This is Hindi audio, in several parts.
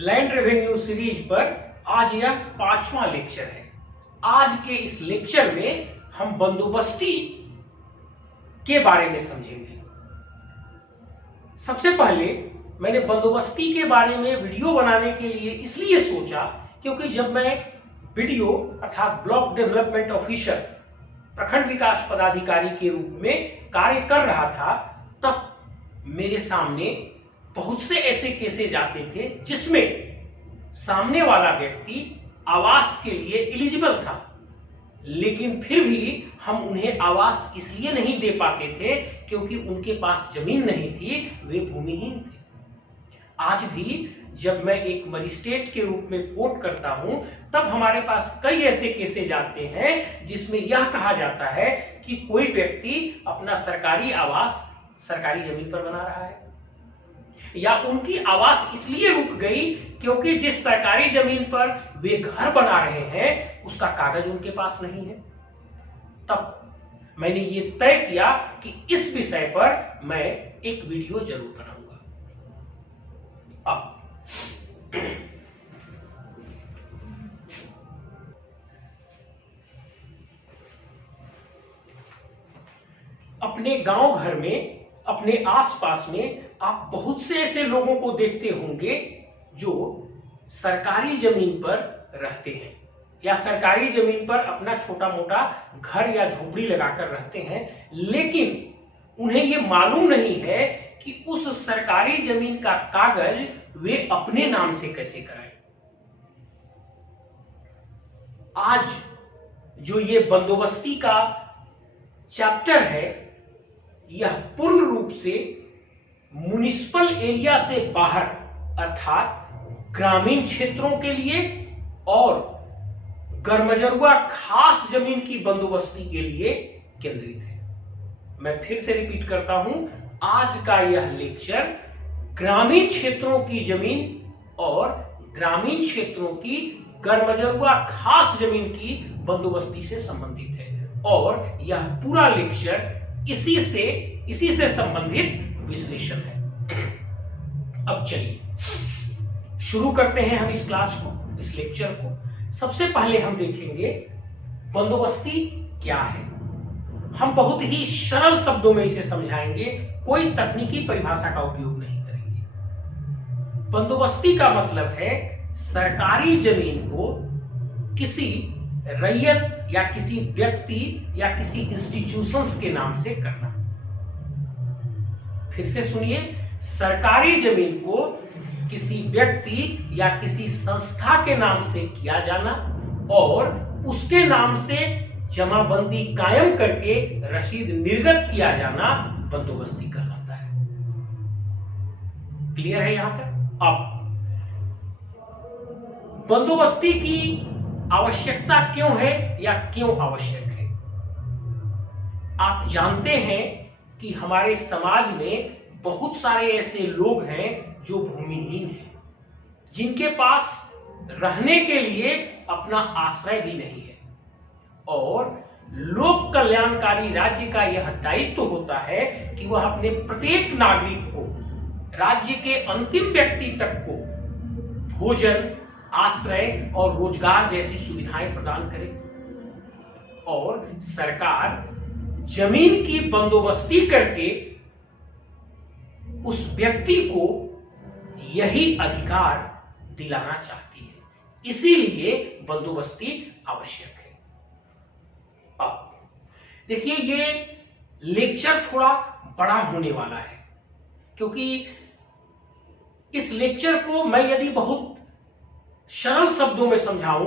लैंड रेवेन्यू सीरीज पर आज यह 5वां लेक्चर है। आज के इस लेक्चर में हम बंदोबस्ती के बारे में समझेंगे। सबसे पहले मैंने बंदोबस्ती के बारे में वीडियो बनाने के लिए इसलिए सोचा क्योंकि जब मैं बीडीओ अर्थात ब्लॉक डेवलपमेंट ऑफिसर प्रखंड विकास पदाधिकारी के रूप में कार्य कर रहा था, तब मेरे सामने बहुत से ऐसे केसेज आते थे जिसमें सामने वाला व्यक्ति आवास के लिए एलिजिबल था, लेकिन फिर भी हम उन्हें आवास इसलिए नहीं दे पाते थे क्योंकि उनके पास जमीन नहीं थी, वे भूमिहीन थे। आज भी जब मैं एक मजिस्ट्रेट के रूप में कोर्ट करता हूं, तब हमारे पास कई ऐसे केसेज आते हैं जिसमें यह कहा जाता है कि कोई व्यक्ति अपना सरकारी आवास सरकारी जमीन पर बना रहा है, या उनकी आवास इसलिए रुक गई क्योंकि जिस सरकारी जमीन पर वे घर बना रहे हैं उसका कागज उनके पास नहीं है। तब मैंने ये तय किया कि इस विषय पर मैं एक वीडियो जरूर बनाऊंगा। अब अपने गांव घर में, अपने आसपास में आप बहुत से ऐसे लोगों को देखते होंगे जो सरकारी जमीन पर रहते हैं या सरकारी जमीन पर अपना छोटा मोटा घर या झोपड़ी लगाकर रहते हैं, लेकिन उन्हें यह मालूम नहीं है कि उस सरकारी जमीन का कागज वे अपने नाम से कैसे कराएं। आज जो ये बंदोबस्ती का चैप्टर है, यह पूर्ण रूप से म्युनिसिपल एरिया से बाहर अर्थात ग्रामीण क्षेत्रों के लिए और गरमजरुआ खास जमीन की बंदोबस्ती के लिए केंद्रित है। मैं फिर से रिपीट करता हूं, आज का यह लेक्चर ग्रामीण क्षेत्रों की जमीन और ग्रामीण क्षेत्रों की गरमजरुआ खास जमीन की बंदोबस्ती से संबंधित है और यह पूरा लेक्चर इसी से संबंधित विश्लेषण है। अब चलिए शुरू करते हैं हम इस क्लास को, इस लेक्चर को। सबसे पहले हम देखेंगे बंदोबस्ती क्या है। हम बहुत ही सरल शब्दों में इसे समझाएंगे, कोई तकनीकी परिभाषा का उपयोग नहीं करेंगे। बंदोबस्ती का मतलब है सरकारी जमीन को किसी रैयत या किसी व्यक्ति या किसी इंस्टीट्यूशंस के नाम से करना। फिर से सुनिए, सरकारी जमीन को किसी व्यक्ति या किसी संस्था के नाम से किया जाना और उसके नाम से जमाबंदी कायम करके रसीद निर्गत किया जाना बंदोबस्ती कहलाता है। क्लियर है यहां तक? अब बंदोबस्ती की आवश्यकता क्यों है या क्यों आवश्यक है? आप जानते हैं कि हमारे समाज में बहुत सारे ऐसे लोग हैं जो भूमिहीन हैं, जिनके पास रहने के लिए अपना आश्रय भी नहीं है, और लोक कल्याणकारी राज्य का यह दायित्व होता है कि वह अपने प्रत्येक नागरिक को, राज्य के अंतिम व्यक्ति तक को भोजन, आश्रय और रोजगार जैसी सुविधाएं प्रदान करे। और सरकार जमीन की बंदोबस्ती करके उस व्यक्ति को यही अधिकार दिलाना चाहती है, इसीलिए बंदोबस्ती आवश्यक है। अब देखिए, ये लेक्चर थोड़ा बड़ा होने वाला है क्योंकि इस लेक्चर को मैं यदि बहुत सरल शब्दों में समझाऊं,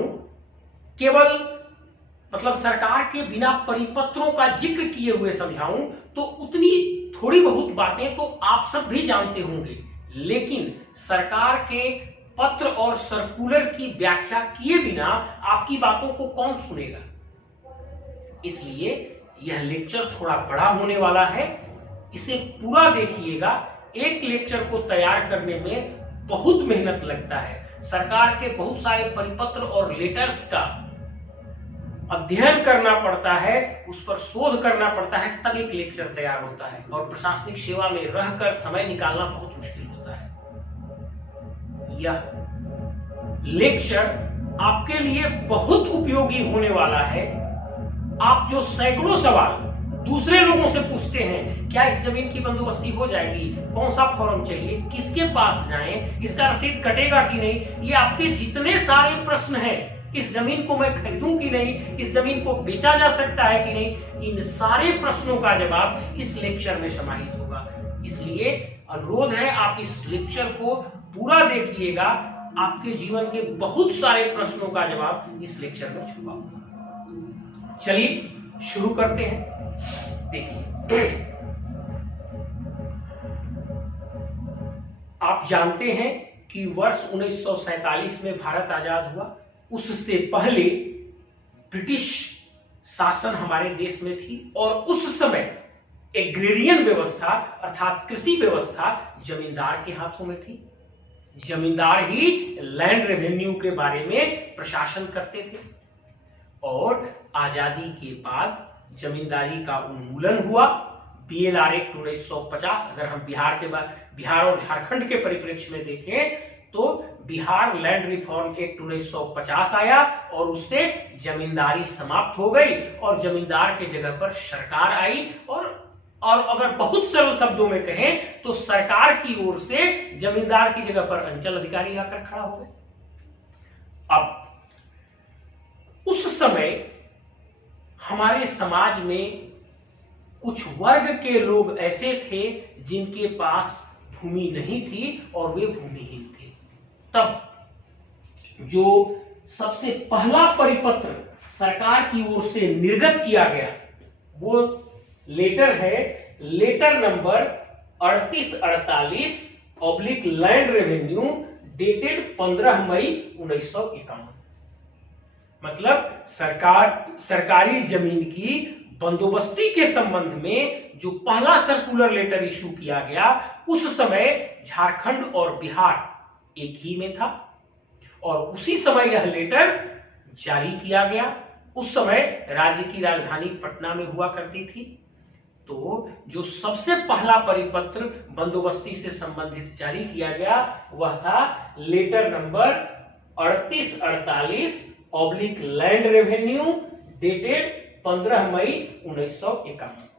केवल मतलब सरकार के बिना परिपत्रों का जिक्र किए हुए समझाऊं, तो उतनी थोड़ी बहुत बातें तो आप सब भी जानते होंगे, लेकिन सरकार के पत्र और सर्कुलर की व्याख्या किए बिना आपकी बातों को कौन सुनेगा। इसलिए यह लेक्चर थोड़ा बड़ा होने वाला है, इसे पूरा देखिएगा। एक लेक्चर को तैयार करने में बहुत मेहनत लगता है, सरकार के बहुत सारे परिपत्र और लेटर्स का अध्ययन करना पड़ता है, उस पर शोध करना पड़ता है, तब एक लेक्चर तैयार होता है, और प्रशासनिक सेवा में रहकर समय निकालना बहुत मुश्किल होता है। यह लेक्चर आपके लिए बहुत उपयोगी होने वाला है। आप जो सैकड़ों सवाल दूसरे लोगों से पूछते हैं, क्या इस जमीन की बंदोबस्ती हो जाएगी, कौन सा फॉर्म चाहिए, किसके पास जाएं, इसका रसीद कटेगा कि नहीं, ये आपके जितने सारे प्रश्न हैं, इस जमीन को मैं खरीदूं कि नहीं, इस जमीन को बेचा जा सकता है कि नहीं, इन सारे प्रश्नों का जवाब इस लेक्चर में समाहित होगा। इसलिए अनुरोध है आप इस लेक्चर को पूरा देखिएगा, आपके जीवन के बहुत सारे प्रश्नों का जवाब इस लेक्चर में छुपा होगा। चलिए शुरू करते हैं। देखिए, आप जानते हैं कि वर्ष 1947 में भारत आजाद हुआ। उससे पहले ब्रिटिश शासन हमारे देश में थी और उस समय एग्रेरियन व्यवस्था अर्थात कृषि व्यवस्था जमींदार के हाथों में थी। जमींदार ही लैंड रेवेन्यू के बारे में प्रशासन करते थे और आजादी के बाद जमींदारी का उन्मूलन हुआ। बीएलआर एक्ट 1950, अगर हम बिहार और झारखंड के परिप्रेक्ष्य में देखें तो बिहार लैंड रिफॉर्म एक्ट 1950 आया और उससे जमींदारी समाप्त हो गई और जमींदार के जगह पर सरकार आई और अगर बहुत सरल शब्दों में कहें तो सरकार की ओर से जमींदार की जगह पर अंचल अधिकारी आकर खड़ा हो गए। अब उस समय हमारे समाज में कुछ वर्ग के लोग ऐसे थे जिनके पास भूमि नहीं थी और वे भूमिहीन थे। तब जो सबसे पहला परिपत्र सरकार की ओर से निर्गत किया गया वो लेटर है, letter number 3848 land revenue dated 15 मई 1951। मतलब सरकारी जमीन की बंदोबस्ती के संबंध में जो पहला सर्कुलर लेटर इशू किया गया उस समय झारखंड और बिहार एक ही में था और उसी समय यह लेटर जारी किया गया। उस समय राज्य की राजधानी पटना में हुआ करती थी। तो जो सबसे पहला परिपत्र बंदोबस्ती से संबंधित जारी किया गया वह था letter number 3848 land revenue dated 15 मई 1951।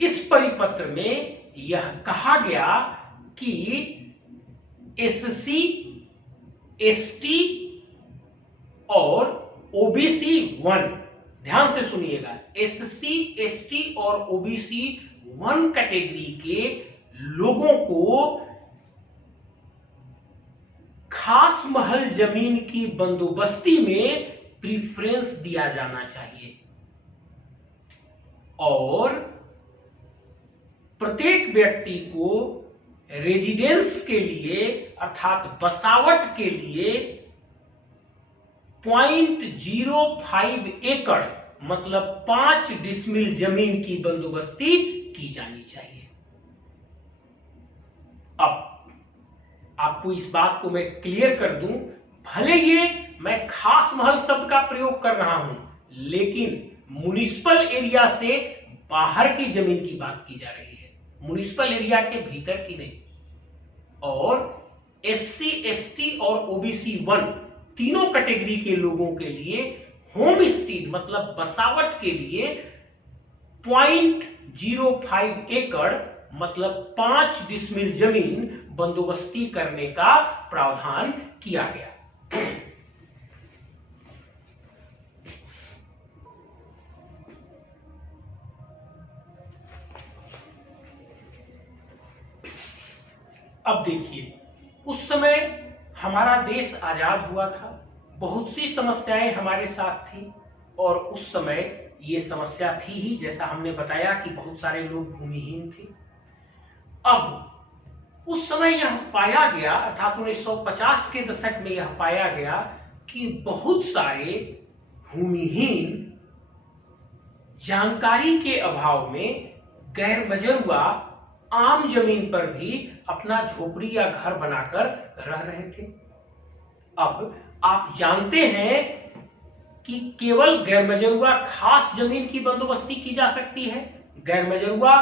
इस परिपत्र में यह कहा गया कि एससी, एसटी और ओबीसी 1, ध्यान से सुनिएगा, एससी, एसटी और ओबीसी 1 कैटेगरी के लोगों को खास महल जमीन की बंदोबस्ती में प्रीफरेंस दिया जाना चाहिए और प्रत्येक व्यक्ति को रेजिडेंस के लिए अर्थात बसावट के लिए 0.05 एकड़ मतलब 5 डिसमिल जमीन की बंदोबस्ती की जानी चाहिए। अब आपको इस बात को मैं क्लियर कर दूं, भले ये मैं खास महल शब्द का प्रयोग कर रहा हूं लेकिन म्युनिसिपल एरिया से बाहर की जमीन की बात की जा रही है, म्युनिसिपल एरिया के भीतर की नहीं। और एससी, एसटी और ओबीसी 1 तीनों कैटेगरी के लोगों के लिए होम स्टीड मतलब बसावट के लिए 0.05 एकड़ मतलब 5 डिसमिल जमीन बंदोबस्ती करने का प्रावधान किया गया। अब देखिए, उस समय हमारा देश आजाद हुआ था, बहुत सी समस्याएं हमारे साथ थी और उस समय ये समस्या थी ही, जैसा हमने बताया कि बहुत सारे लोग भूमिहीन थे। अब उस समय यह पाया गया अर्थात 1950 के दशक में यह पाया गया कि बहुत सारे भूमिहीन जानकारी के अभाव में गैर मजरूआ आम जमीन पर भी अपना झोपड़ी या घर बनाकर रह रहे थे। अब आप जानते हैं कि केवल गैर मजरूआ खास जमीन की बंदोबस्ती की जा सकती है, गैर मजरूआ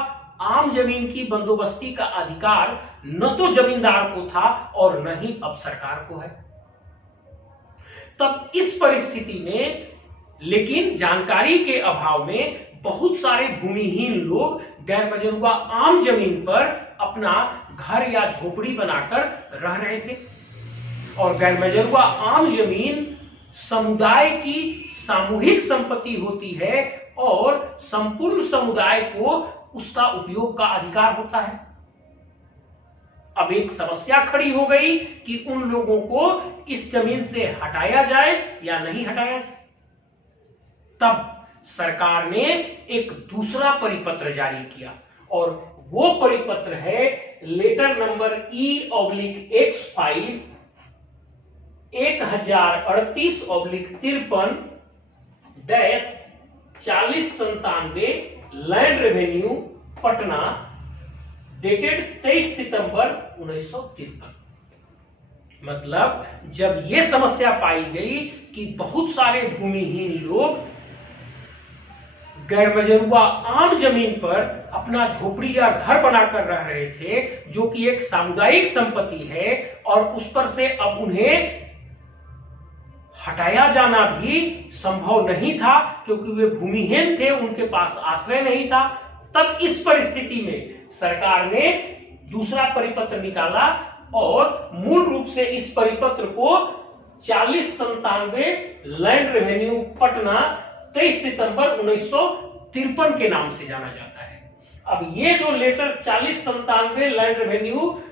आम जमीन की बंदोबस्ती का अधिकार न तो जमींदार को था और न ही अब सरकार को है। तब इस परिस्थिति में लेकिन जानकारी के अभाव में बहुत सारे भूमिहीन लोग गैर मजरूआ आम जमीन पर अपना घर या झोपड़ी बनाकर रह रहे थे। और गैर मजरूआ आम जमीन समुदाय की सामूहिक संपत्ति होती है और संपूर्ण समुदाय को उसका उपयोग का अधिकार होता है। अब एक समस्या खड़ी हो गई कि उन लोगों को इस जमीन से हटाया जाए या नहीं हटाया जाए। तब सरकार ने एक दूसरा परिपत्र जारी किया और वो परिपत्र है letter number E/X file 1038/53-4097 land revenue Patna dated 23 सितंबर 1953। मतलब जब यह समस्या पाई गई कि बहुत सारे भूमिहीन लोग गैर मजरूआ आम जमीन पर अपना झोपड़ी या घर बनाकर रह रहे थे, जो कि एक सामुदायिक संपत्ति है, और उस पर से अब उन्हें हटाया जाना भी संभव नहीं था क्योंकि वे भूमिहीन थे, उनके पास आश्रय नहीं था। तब इस परिस्थिति में सरकार ने दूसरा परिपत्र निकाला और मूल रूप से इस परिपत्र को 4097 लैंड रेवेन्यू पटना 23 सितंबर 1953 के नाम से जाना जाता है। अब ये जो लेटर 4097 लैंड रेवेन्यू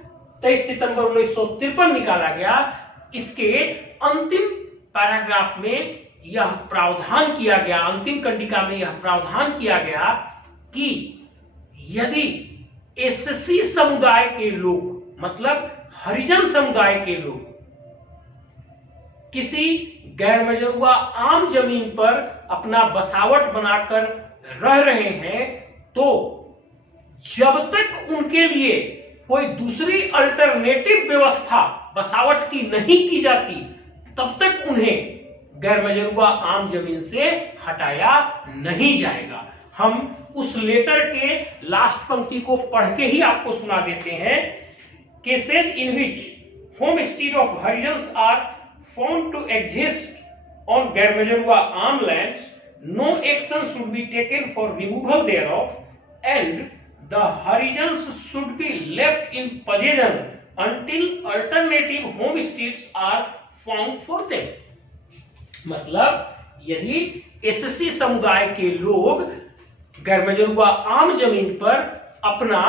23 सितंबर 1953 निकाला गया, इसके अंतिम पैराग्राफ में यह प्रावधान किया गया, अंतिम कंडिका में यह प्रावधान किया गया कि यदि एससी समुदाय के लोग, मतलब हरिजन समुदाय के लोग, किसी गैर मजरूआ आम जमीन पर अपना बसावट बनाकर रह रहे हैं, तो जब तक उनके लिए कोई दूसरी अल्टरनेटिव व्यवस्था बसावट की नहीं की जाती, तब तक उन्हें गैर मजरूआ आम जमीन से हटाया नहीं जाएगा। हम उस लेटर के लास्ट पंक्ति को पढ़ के ही आपको सुना देते हैं। Cases in which homestead of Harijans are found to exist on गैर मजरूआ arm lands, no action should be taken for removal thereof, and the Harijans should be left in possession until alternative homesteads are found for them। मतलब यदि एससी समुदाय के लोग गैर मजरूआ आम जमीन पर अपना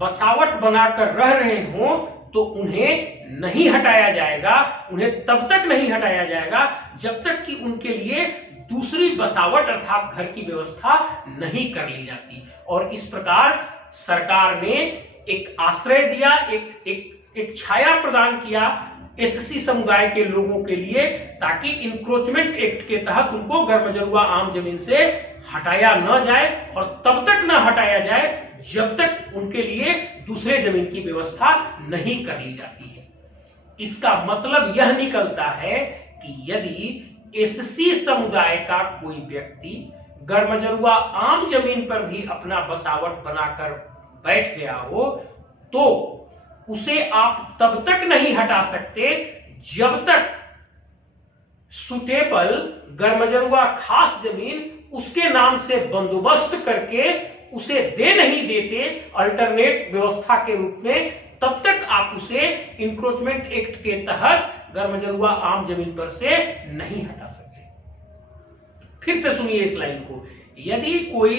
बसावट बनाकर रह रहे हों, तो उन्हें नहीं हटाया जाएगा। उन्हें तब तक नहीं हटाया जाएगा जब तक कि उनके लिए दूसरी बसावट अर्थात घर की व्यवस्था नहीं कर ली जाती। और इस प्रकार सरकार ने एक आश्रय दिया, एक छाया प्रदान किया एससी समुदाय के लोगों के लिए, ताकि इंक्रोचमेंट एक्ट के तहत उनको गैर मजरूआ आम जमीन से हटाया न जाए, और तब तक न हटाया जाए जब तक उनके लिए दूसरे जमीन की व्यवस्था नहीं कर ली जाती है। इसका मतलब यह निकलता है कि यदि एससी समुदाय का कोई व्यक्ति गैर मजरूआ आम जमीन पर भी अपना बसावट बनाकर बैठ गया हो, तो उसे आप तब तक नहीं हटा सकते जब तक सुटेबल गैर मजरूआ खास जमीन उसके नाम से बंदोबस्त करके उसे दे नहीं देते अल्टरनेट व्यवस्था के रूप में, तब तक आप उसे इंक्रोचमेंट एक्ट के तहत गैर मजरूआ आम जमीन पर से नहीं हटा सकते। फिर से सुनिए इस लाइन को। यदि कोई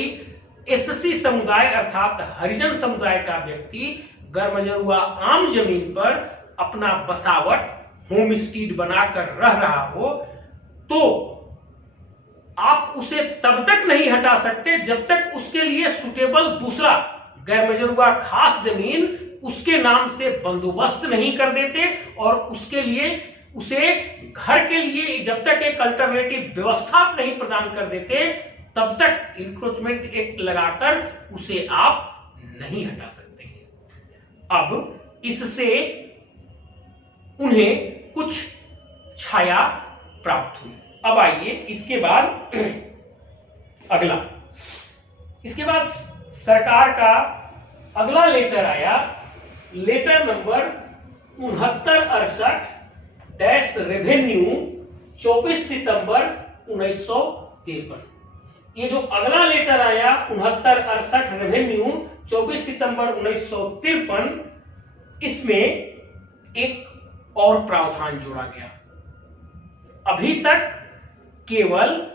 एससी समुदाय अर्थात हरिजन समुदाय का व्यक्ति गैर मजरूआ आम जमीन पर अपना बसावट होमस्टेड बनाकर रह रहा हो, तो आप उसे तब तक नहीं हटा सकते जब तक उसके लिए सुटेबल दूसरा गैर मजरूआ खास जमीन उसके नाम से बंदोबस्त नहीं कर देते, और उसके लिए उसे घर के लिए जब तक एक अल्टरनेटिव व्यवस्था नहीं प्रदान कर देते, तब तक इंक्रोचमेंट एक्ट लगाकर उसे आप नहीं हटा सकते हैं। अब इससे उन्हें कुछ छाया प्राप्त हुई। अब आइए इसके बाद अगला, इसके बाद सरकार का अगला लेटर आया, लेटर नंबर 6968 रेवेन्यू 24 सितंबर 1953। ये जो अगला लेटर आया 6968 रेवेन्यू 24 सितंबर 1953, इसमें एक और प्रावधान जोड़ा गया। अभी तक केवल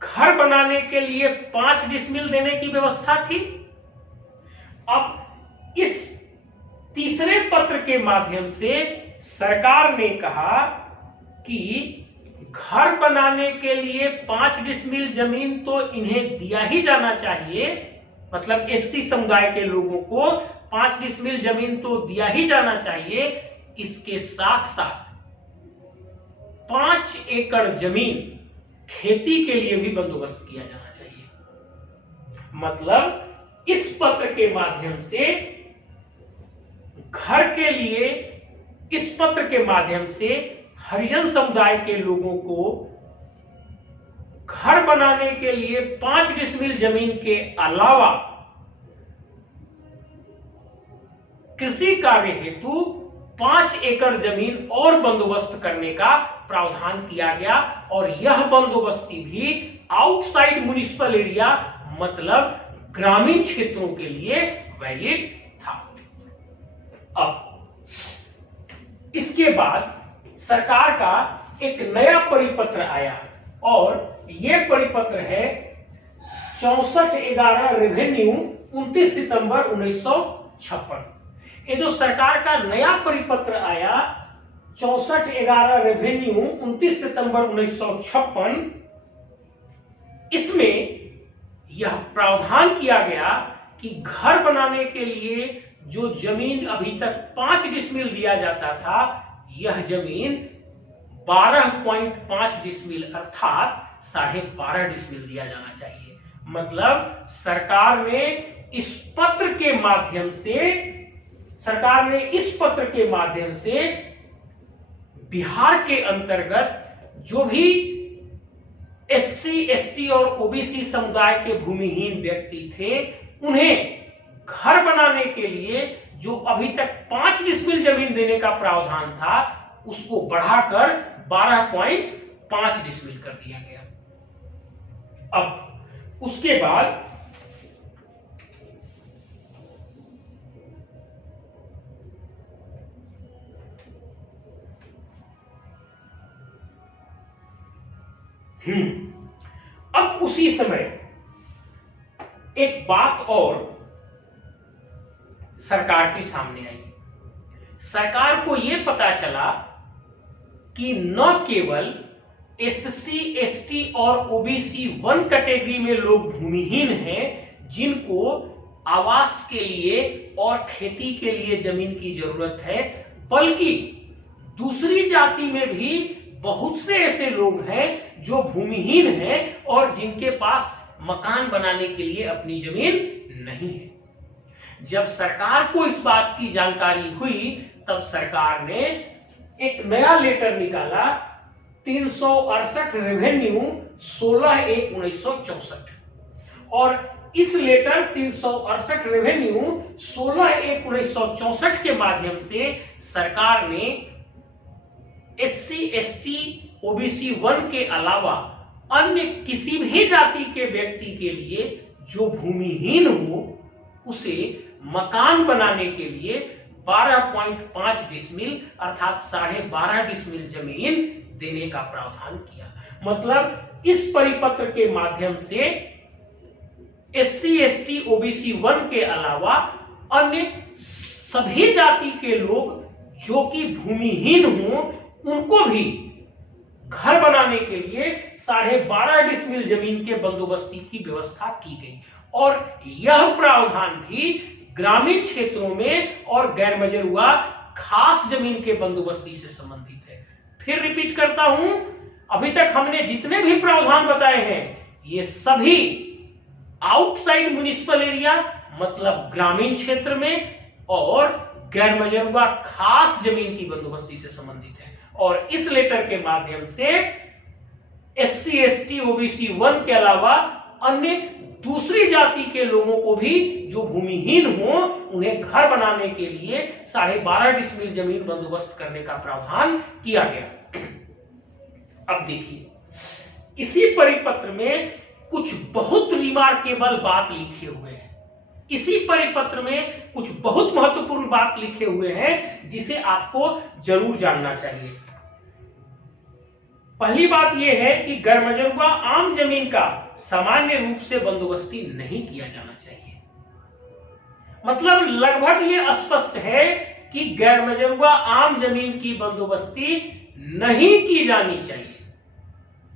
घर बनाने के लिए 5 डिसमिल देने की व्यवस्था थी। अब इस तीसरे पत्र के माध्यम से सरकार ने कहा कि घर बनाने के लिए 5 डिसमिल जमीन तो इन्हें दिया ही जाना चाहिए, मतलब एससी समुदाय के लोगों को 5 डिसमिल जमीन तो दिया ही जाना चाहिए। इसके साथ साथ 5 एकड़ जमीन खेती के लिए भी बंदोबस्त किया जाना चाहिए। मतलब इस पत्र के माध्यम से घर के लिए, इस पत्र के माध्यम से हरिजन समुदाय के लोगों को घर बनाने के लिए 5 डिसमिल जमीन के अलावा कृषि कार्य हेतु 5 एकड़ जमीन और बंदोबस्त करने का प्रावधान किया गया। और यह बंदोबस्ती भी आउटसाइड म्युनिसिपल एरिया, मतलब ग्रामीण क्षेत्रों के लिए वैलिड था। अब इसके बाद सरकार का एक नया परिपत्र आया और यह परिपत्र है 6411 रेवेन्यू 29 सितंबर 1956। ये जो सरकार का नया परिपत्र आया 6411 रेवेन्यू 29 सितंबर 1956, इसमें यह प्रावधान किया गया कि घर बनाने के लिए जो जमीन अभी तक 5 डिसमिल दिया जाता था, यह जमीन 12.5 डिसमिल अर्थात 12.5 डिसमिल दिया जाना चाहिए। मतलब सरकार ने इस पत्र के माध्यम से बिहार के अंतर्गत जो भी एससी, एसटी और ओबीसी समुदाय के भूमिहीन व्यक्ति थे, उन्हें घर बनाने के लिए जो अभी तक 5 डिसमिल जमीन देने का प्रावधान था, उसको बढ़ाकर 12.5 डिसमिल कर दिया गया। अब उसके बाद अब उसी समय एक बात और सरकार के सामने आई। सरकार को यह पता चला कि न केवल एससी, एसटी और ओबीसी 1 कैटेगरी में लोग भूमिहीन हैं जिनको आवास के लिए और खेती के लिए जमीन की जरूरत है, बल्कि दूसरी जाति में भी बहुत से ऐसे लोग हैं जो भूमिहीन हैं और जिनके पास मकान बनाने के लिए अपनी जमीन नहीं है। जब सरकार को इस बात की जानकारी हुई, तब सरकार ने एक नया लेटर निकाला 368 रेवेन्यू 16/1/1964। और इस लेटर 368 रेवेन्यू 16/1/1964 के माध्यम से सरकार ने एससी, एसटी, ओबीसी 1 के अलावा अन्य किसी भी जाति के व्यक्ति के लिए जो भूमिहीन हो, उसे मकान बनाने के लिए 12.5 डिसमिल अर्थात 12.5 डिसमिल जमीन देने का प्रावधान किया। मतलब इस परिपत्र के माध्यम से एससी, एसटी, ओबीसी 1 के अलावा अन्य सभी जाति के लोग जो कि भूमिहीन हों, उनको भी घर बनाने के लिए 12.5 डिसमिल जमीन के बंदोबस्ती की व्यवस्था की गई। और यह प्रावधान भी ग्रामीण क्षेत्रों में और गैर मजरूआ खास जमीन के बंदोबस्ती से संबंधित है। फिर रिपीट करता हूं, अभी तक हमने जितने भी प्रावधान बताए हैं, ये सभी आउटसाइड म्युनिसिपल एरिया मतलब ग्रामीण क्षेत्र में और गैर मजरूआ खास जमीन की बंदोबस्ती से संबंधित है। और इस लेटर के माध्यम से एससी, एसटी, ओबीसी 1 के अलावा अन्य दूसरी जाति के लोगों को भी जो भूमिहीन हो उन्हें घर बनाने के लिए 12.5 डिसमिल जमीन बंदोबस्त करने का प्रावधान किया गया। अब देखिए, इसी परिपत्र में कुछ बहुत रिमार्केबल बात लिखे हुए हैं। इसी परिपत्र में कुछ बहुत महत्वपूर्ण बात लिखे हुए हैं जिसे आपको जरूर जानना चाहिए। पहली बात यह है कि गैरमजरूआ आम जमीन का सामान्य रूप से बंदोबस्ती नहीं किया जाना चाहिए। मतलब लगभग यह स्पष्ट है कि गैरमजरूआ आम जमीन की बंदोबस्ती नहीं की जानी चाहिए।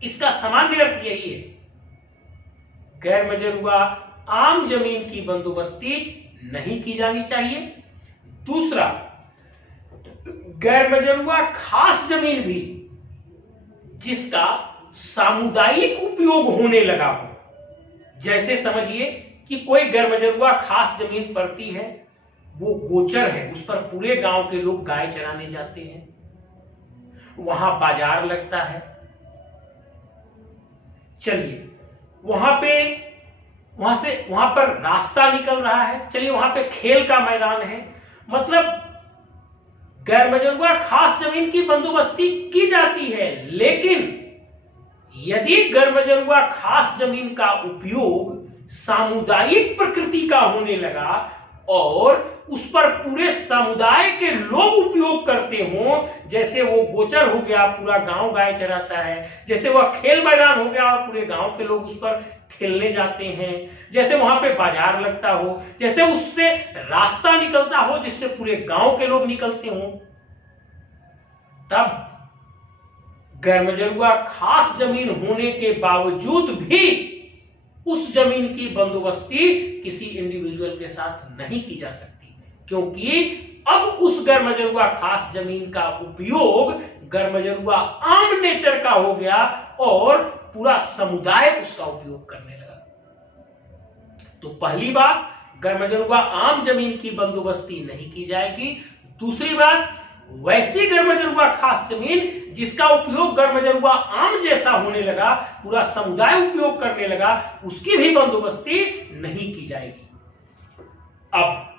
इसका सामान्य अर्थ यही है, गैरमजरूआ आम जमीन की बंदोबस्ती नहीं की जानी चाहिए। दूसरा, गैरमजरूआ खास जमीन भी जिसका सामुदायिक उपयोग होने लगा हो, जैसे समझिए कि कोई गैरमजरूआ खास जमीन पड़ती है, वो गोचर है, उस पर पूरे गांव के लोग गाय चराने जाते हैं, वहां बाजार लगता है, चलिए वहां पर रास्ता निकल रहा है, चलिए वहां पे खेल का मैदान है, मतलब गैरमजरूआ खास जमीन की बंदोबस्ती की जाती है। लेकिन यदि गैरमजरूआ खास जमीन का उपयोग सामुदायिक प्रकृति का होने लगा और उस पर पूरे समुदाय के लोग उपयोग करते हो, जैसे वो गोचर हो गया, पूरा गांव गाय चराता है, जैसे वह खेल मैदान हो गया और पूरे गांव के लोग उस पर खेलने जाते हैं, जैसे वहां पे बाजार लगता हो, जैसे उससे रास्ता निकलता हो जिससे पूरे गांव के लोग निकलते हो, तब गैरमजरूआ खास जमीन होने के बावजूद भी उस जमीन की बंदोबस्ती किसी इंडिविजुअल के साथ नहीं की जा सकती, क्योंकि अब उस गैरमजरूआ खास जमीन का उपयोग गैरमजरूआ आम नेचर का हो गया और पूरा समुदाय उसका उपयोग करने लगा। तो पहली बात, गैरमजरूआ आम जमीन की बंदोबस्ती नहीं की जाएगी। दूसरी बात, वैसी गैरमजरूआ खास जमीन जिसका उपयोग गैरमजरूआ आम जैसा होने लगा, पूरा समुदाय उपयोग करने लगा, उसकी भी बंदोबस्ती नहीं की जाएगी। अब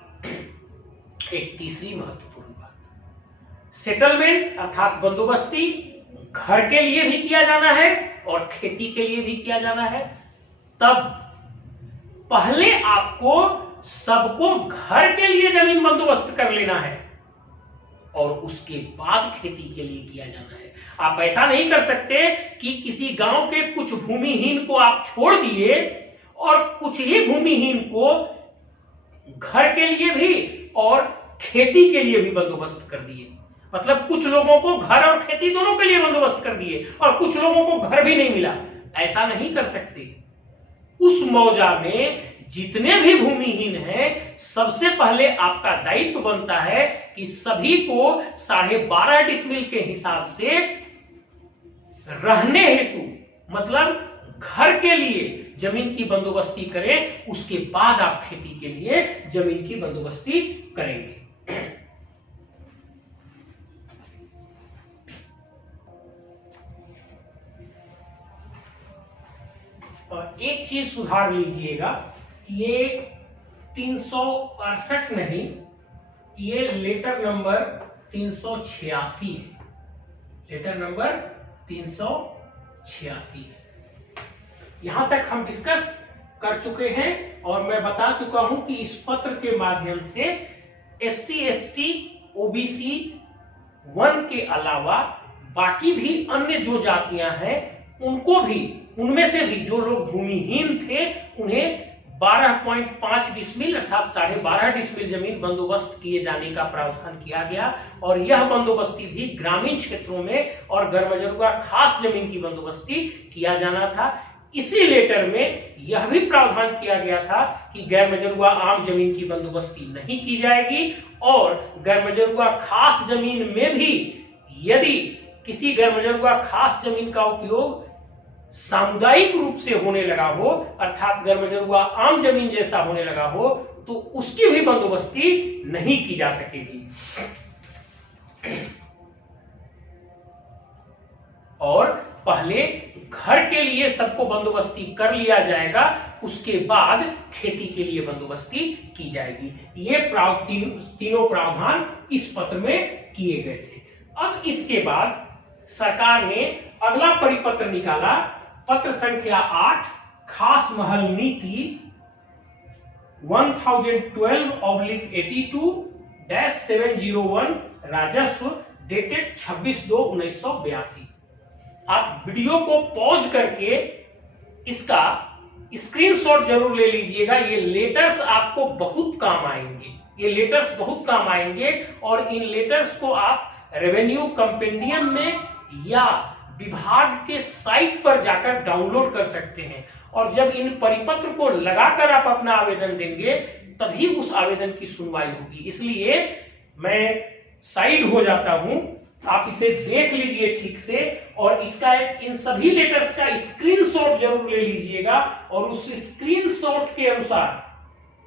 एक तीसरी महत्वपूर्ण बात, सेटलमेंट अर्थात बंदोबस्ती घर के लिए भी किया जाना है और खेती के लिए भी किया जाना है। तब पहले आपको सबको घर के लिए जमीन बंदोबस्त कर लेना है और उसके बाद खेती के लिए किया जाना है। आप ऐसा नहीं कर सकते कि किसी गांव के कुछ भूमिहीन को आप छोड़ दिए और कुछ ही भूमिहीन को घर के लिए भी और खेती के लिए भी बंदोबस्त कर दिए। मतलब कुछ लोगों को घर और खेती दोनों के लिए बंदोबस्त कर दिए और कुछ लोगों को घर भी नहीं मिला। ऐसा नहीं कर सकते। उस मौजा में जितने भी भूमिहीन हैं, सबसे पहले आपका दायित्व बनता है कि सभी को 12.5 डिसमिल के हिसाब से रहने हेतु, मतलब घर के लिए जमीन की बंदोबस्ती करें, उसके बाद आप खेती के लिए जमीन की बंदोबस्ती करेंगे। और एक चीज सुधार लीजिएगा, ये 368 नहीं, ये लेटर नंबर 386 है। लेटर नंबर 386 है। यहां तक हम डिस्कस कर चुके हैं और मैं बता चुका हूं कि इस पत्र के माध्यम से SC ST OBC 1 के अलावा बाकी भी अन्य जो जातियां हैं उनको भी, उनमें से भी जो लोग भूमिहीन थे उन्हें 12.5 डिसमिल अर्थात 12.5 डिसमिल जमीन बंदोबस्त किए जाने का प्रावधान किया गया और यह बंदोबस्ती भी ग्रामीण क्षेत्रों में और गैरमजरूआ खास जमीन की बंदोबस्ती किया जाना था। इसी लेटर में यह भी प्रावधान किया गया था कि गैरमजरूआ आम जमीन की बंदोबस्ती नहीं की जाएगी और गैरमजरूआ खास जमीन में भी यदि किसी गैरमजरूआ खास जमीन का उपयोग सामुदायिक रूप से होने लगा हो, अर्थात गैरमजरूआ आम जमीन जैसा होने लगा हो, तो उसकी भी बंदोबस्ती नहीं की जा सकेगी। और पहले घर के लिए सबको बंदोबस्ती कर लिया जाएगा, उसके बाद खेती के लिए बंदोबस्ती की जाएगी। ये तीनों प्रावधान इस पत्र में किए गए थे। अब इसके बाद सरकार ने अगला परिपत्र निकाला, पत्र संख्या 8, खास महल नीति 1012/82-701 राजस्व, डेटेड 26/2/1982। आप वीडियो को पॉज करके इसका स्क्रीनशॉट जरूर ले लीजिएगा। ये लेटर्स आपको बहुत काम आएंगे, ये लेटर्स बहुत काम आएंगे और इन लेटर्स को आप रेवेन्यू कंपेंडियम में या विभाग के साइट पर जाकर डाउनलोड कर सकते हैं। और जब इन परिपत्र को लगाकर आप अपना आवेदन देंगे तभी उस आवेदन की सुनवाई होगी। इसलिए मैं साइड हो जाता हूं, आप इसे देख लीजिए ठीक से और इसका इन सभी लेटर्स का स्क्रीनशॉट जरूर ले लीजिएगा और उस स्क्रीनशॉट के अनुसार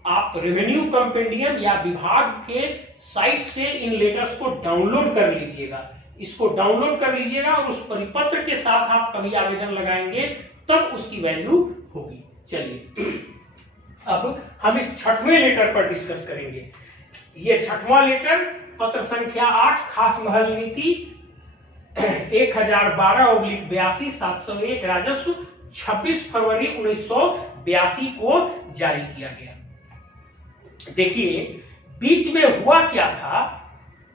आप रेवेन्यू कंपेंडियम या विभाग के साइट से इन लेटर्स को डाउनलोड कर लीजिएगा। इसको डाउनलोड कर लीजिएगा और उस परिपत्र के साथ आप कभी आवेदन लगाएंगे तब उसकी वैल्यू होगी। चलिए अब हम इस 6वें लेटर पर डिस्कस करेंगे। ये 6वां लेटर पत्र संख्या 8, खास महल नीति 1012/82-701 राजस्व 26 फरवरी 1982 को जारी किया गया। देखिए बीच में हुआ क्या था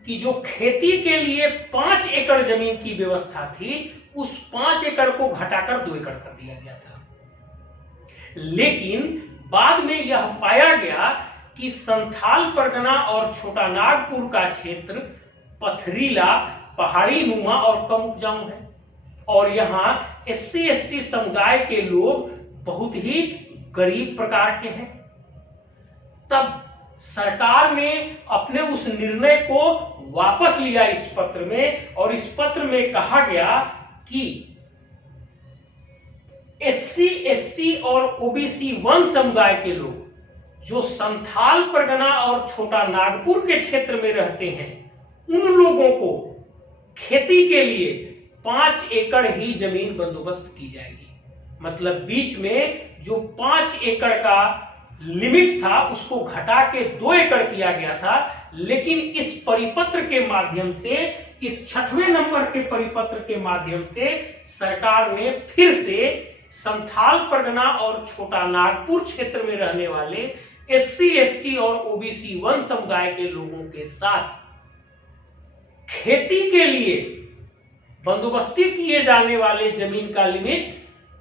कि जो खेती के लिए 5 एकड़ जमीन की व्यवस्था थी उस 5 एकड़ को घटाकर 2 एकड़ कर दिया गया था। लेकिन बाद में यह पाया गया कि संथाल परगना और छोटा नागपुर का क्षेत्र पथरीला, पहाड़ी नुमा और कम उपजाऊ है और यहाँ SC/ST समुदाय के लोग बहुत ही गरीब प्रकार के हैं। तब सरकार ने अपने उस निर्णय को वापस लिया इस पत्र में और इस पत्र में कहा गया कि SC/ST और OBC 1 समुदाय के लोग जो संथाल परगना और छोटा नागपुर के क्षेत्र में रहते हैं उन लोगों को खेती के लिए 5 एकड़ ही जमीन बंदोबस्त की जाएगी। मतलब बीच में जो 5 एकड़ का लिमिट था उसको घटा के 2 एकड़ किया गया था। लेकिन इस परिपत्र के माध्यम से, इस 6वें नंबर के परिपत्र के माध्यम से सरकार ने फिर से संथाल परगना और छोटा नागपुर क्षेत्र में रहने वाले SC/ST और OBC 1 समुदाय के लोगों के साथ खेती के लिए बंदोबस्ती किए जाने वाले जमीन का लिमिट